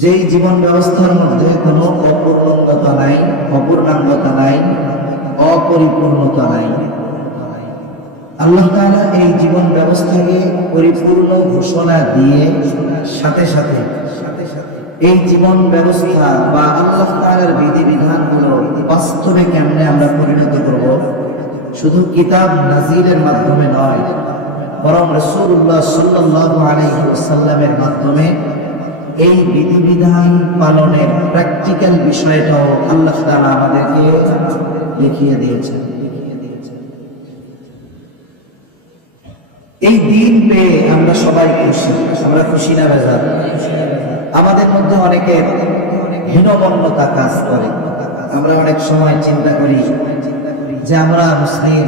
যেই জীবন ব্যবস্থার মধ্যে কোনো অপূর্ণতা নাই, অপূর্ণাঙ্গতা নাই, অপরিপূর্ণতা নাই। আল্লাহ তাআলা এই জীবন ব্যবস্থাকে পরিপূর্ণ ঘোষণা দিয়ে সাথে সাথে এই জীবন ব্যবস্থা বা আল্লাহ তাআলার বিধিবিধানগুলো বাস্তবে কেমনে আমরা পরিণত করব, শুধু কিতাব নাজিলের মাধ্যমে নয়, বরং রাসূলুল্লাহ সাল্লাল্লাহু আলাইহি ওয়াসাল্লামের মাধ্যমে এই বিধিবিধান পালনের প্র্যাকটিক্যাল বিষয়টাও আল্লাহ তাআলা আমাদেরকে দেখিয়ে দিয়েছেন। এই দিন পেয়ে আমরা সবাই খুশি। আমরা খুশি না বেজার? আমাদের মধ্যে অনেকের হীনমন্যতা কাজ করে। আমরা অনেক সময় চিন্তা করি যে আমরা মুসলিম,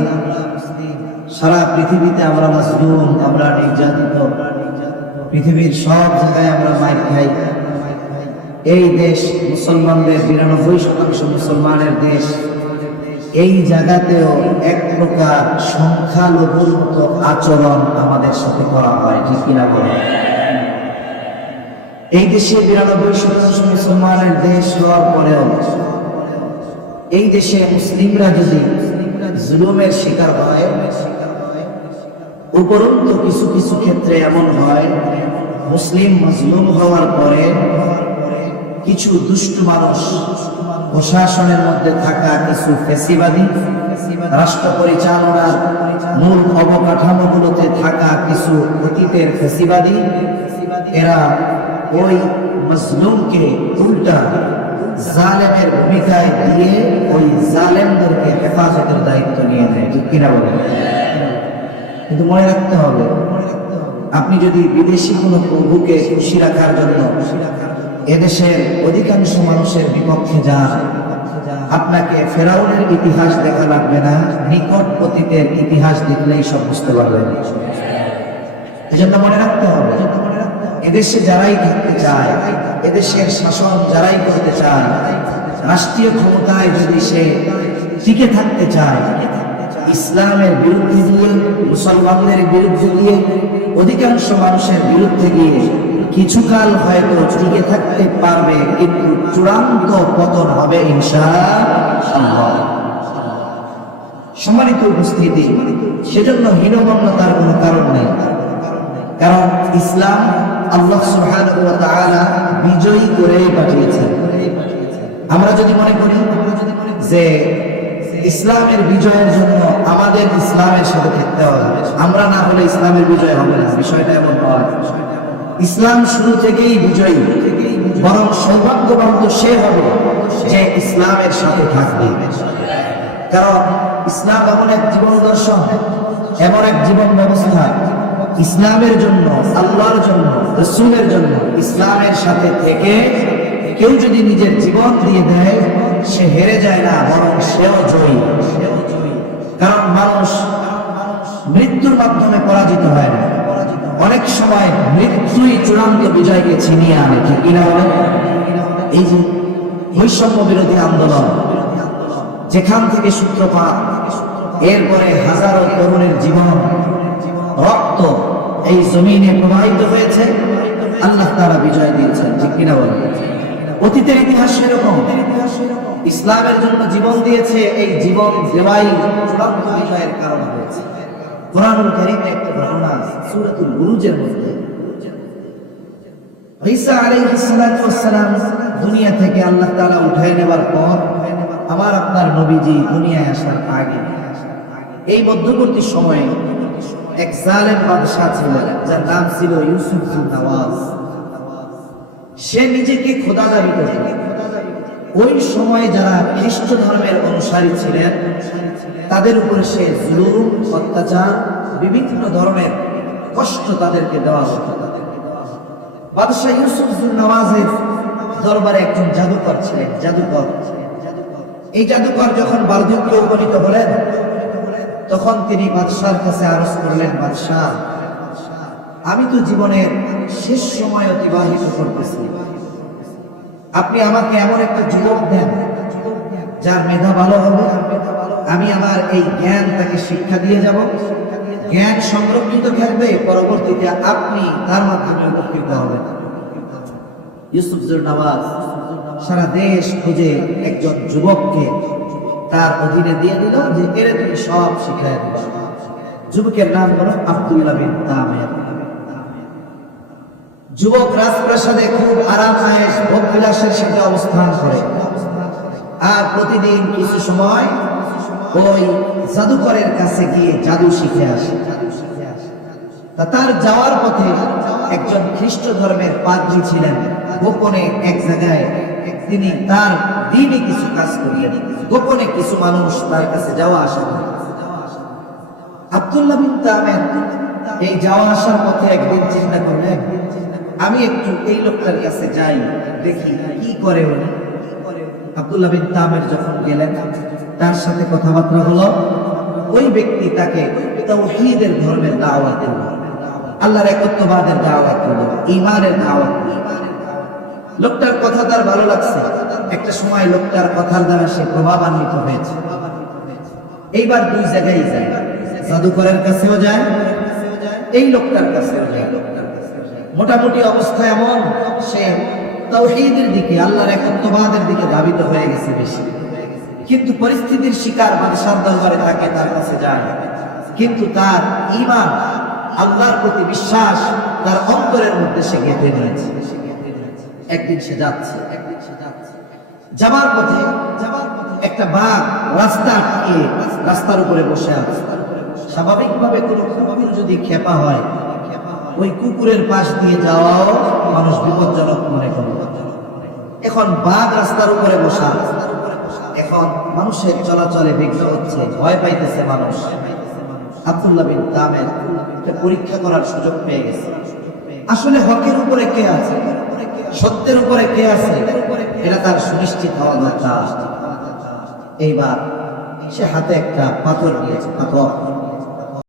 সারা পৃথিবীতে আমরা মাজলুম, আমরা নির্যাতিত, পৃথিবীর সব জায়গায় আমরা মাইর খাই। এই দেশ মুসলমানদের ৯২% মুসলমানের দেশ। এই জায়গাতেও এক প্রকার সংখ্যালঘুর মতো আচরণ আমাদের সাথে করা হয়, ঠিক কিনা বলে? এই দেশে ৯২% মুসলমানের দেশ হওয়ার পরেও এই দেশে মুসলিমরা যদি জুলুমের শিকার হয়, উপরন্তু কিছু কিছু ক্ষেত্রে এমন হয় মুসলিম মাজলুম হওয়ার পরে কিছু দুষ্ট মানুষ, প্রশাসনের মধ্যে থাকা কিছু ফ্যাসিবাদী, রাষ্ট্র পরিচালনার মূল অবকাঠামোগুলোতে থাকা কিছু অতীতের ফ্যাসিবাদী, এরা ওই মাজলুমকে উল্টা জালেমের ভূমিকায় দিয়ে ওই জালেমদেরকে হেফাজতের দায়িত্ব নিয়ে নেয়, ঠিক কিনা বলে? কিন্তু মনে রাখতে হবে, আপনি যদি বিদেশি কোনো প্রভুকে খুশি রাখার জন্য এদেশের অধিকাংশ মানুষের বিপক্ষে যান, আপনাকে ফেরাউনের ইতিহাস দেখা লাগবে না, নিকট অতীতের ইতিহাস দেখলেই সব বুঝতে পারবেন। এজন্য মনে রাখতে হবে, এদেশে যারাই থাকতে চায়, এদেশের শাসন যারাই করতে চায়, রাষ্ট্রীয় ক্ষমতায় যদি সে টিকে থাকতে চায়, ইসলামের বিরুদ্ধে গিয়ে, মুসলমানদের বিরুদ্ধে গিয়ে, অধিকাংশ মানুষের বিরুদ্ধে গিয়ে কিছুকাল হয়তো টিকে থাকতে পারবে, কিন্তু চূড়ান্ত পতন হবে ইনশাআল্লাহ। সম্মানিত উপস্থিতি, সেজন্য হীনমন্যতার কোনো কারণ নেই। কারণ ইসলাম আল্লাহ সুবহানাহু ওয়া তাআলা বিজয়ী করে পাঠিয়েছেন। আমরা যদি মনে করি যে ইসলামের বিজয়ের জন্য আমাদের ইসলামের সাথে থাকতে হবে, আমরা না হলে ইসলামের বিজয় হবে না, বিষয়টা এমন নয়। ইসলাম শুরু থেকেই বিজয়ী, বরং সৌভাগ্যবান তো সে হবে যে ইসলামের সাথে থাকবে। কারণ ইসলাম এমন এক জীবন দর্শন, এমন এক জীবন ব্যবস্থা, ইসলামের জন্য, আল্লাহর জন্য, রাসূলের জন্য ইসলামের সাথে থেকে কেউ যদি নিজের জীবন দিয়ে দেয়, সে হেরে যায় না, বরং সেও জয়ী। কারণ মানুষ মৃত্যুর মাধ্যমে পরাজিত হয় না, অনেক সময় মৃত্যুই চূড়ান্ত বিজয়কে ছিনিয়ে আনে, ঠিক কিনা বলেন? এই যে বৈষম্য বিরোধী আন্দোলন যেখান থেকে সূত্রপাত, এরপরে হাজারো তরুণের জীবন, রক্ত এই জমিনে প্রবাহিত হয়েছে, আল্লাহ তাআলা বিজয় দিয়েছেন, ঠিক কিনা বলেন? অতীতের ইতিহাস এরকম, ইসলামের জন্য জীবন দিয়েছে, এই জীবন দেওয়াই চূড়ান্ত বিজয়ের কারণ হয়েছে। কোরআনুল কারীমে একটা ঘটনা সূরাতুল বুরুজের মধ্যে, ঈসা আলাইহিস সালাতু ওয়াস সালাম দুনিয়া থেকে আল্লাহ তাআলা উঠায় নেবার পর, আমার আপনার নবীজি দুনিয়ায় আসার আগে এই মধ্যবর্তী সময়ে এক জালেম বাদশা ছিলেন, যার নাম ছিল ইউসুফ নওয়াজ। সে নিজেকে খোদা দাবি করত। ওই সময় যারা খ্রিস্ট ধর্মের অনুসারী ছিলেন, তাদের উপরে সে জুলুম, অত্যাচার, বিভিন্ন ধরনের কষ্ট তাদেরকে দেওয়া হতো। বাদশা ইউসুফ নওয়াজের দরবারে একজন জাদুকর ছিলেন, জাদুকর। এই জাদুকর যখন বার্ধক্যে উপনীত হলেন, তখন তিনি বাদশার কাছে আরজ করলেন, বাদশাহ, আমি তো জীবনের শেষ সময় অতিবাহিত করতেছি, আপনি আমাকে এমন একটা যুবক দেন যার মেধা ভালো হবে, আমি আমার এই জ্ঞান তাকে শিক্ষা দিয়ে যাব, জ্ঞান সংরক্ষিত থাকবে, পরবর্তীতে আপনি তার মাধ্যমে উপকৃত হবেন। ইউসুফ নওয়াজ সারা দেশ খুঁজে একজন যুবককে তার অধীনে দিয়ে দিল, যে এর তুমি সব শিখায় দিবে। যুবকের নাম হলো আব্দুল্লাহ বিন তামের। যুবক রাজপ্রাসাদে খুব আরাম আয়েশ ভোগ বিলাসের সাথে অবস্থান করে, আর প্রতিদিন কিছু সময় ওই জাদুকরের কাছে গিয়ে জাদু শিখে আসে। তার যাওয়ার পথে একজন খ্রিস্ট ধর্মের পাদ্রী ছিলেন, গোপনে এক জায়গায় তিনি তার দ্বীনে কিছু কাজ করিয়ে দিতেন, গোপনে কিছু মানুষ তার কাছে যাওয়া আসা করে। আব্দুল্লাহ বিন তামের এই যাওয়া আসার পথে একদিন চিন্তা করলেন, আমি একটু এই লোকটার কাছে যাই, দেখি কি করে উনি। আব্দুল্লাহ বিন তামের যখন গেলেন, তার সাথে কথাবার্তা হলো। ওই ব্যক্তি তাকে তাওহীদের ধর্মের দাওয়াত দিল, আল্লাহর একত্ববাদের দাওয়াত দিল, ঈমানের দাওয়াত দিল। লোকটার কথা তার ভালো লাগছে। একটা সময় লোকটার কথার দ্বারা সে প্রভাবান্বিত হয়েছে। এইবার দুই জায়গায় যায়, জাদুকরের কাছেও যায়, এই লোকটার কাছেও যায়। মোটামুটি অবস্থা এমন, সে তাওহীদের দিকে, আল্লাহর একত্ববাদের দিকে ধাবিত হয়ে গেছে বেশি। কিন্তু পরিস্থিতির শিকার বাদশার দরবারে থাকে, তার কাছে যায়, কিন্তু তার ঈমান, আল্লাহর প্রতি বিশ্বাস তার অন্তরের মধ্যে সে গেঁথে নিয়েছে। একদিন সে যাচ্ছে, যাবার পথে একটা বাঘ রাস্তা আটকিয়ে রাস্তার উপরে বসে আছে। স্বাভাবিকভাবে কোনো কুকুর যদি খেপা হয়, ওই কুকুরের পাশ দিয়ে যাওয়াও মানুষ বিপজ্জনক মনে করে। এখন বাঘ রাস্তার উপরে বসা, এখন মানুষের চলাচলে বিঘ্ন হচ্ছে, ভয় পাইতেছে মানুষ। আব্দুল্লাহ বিন তামের পরীক্ষা করার সুযোগ পেয়ে গেছে। আসলে হকের উপরে কে আছে, সত্যের উপরে কে আছে, এটা তার সুনিশ্চিত হওয়া দরকার। এইবার সে হাতে একটা পাথর নিয়েছে, পাথর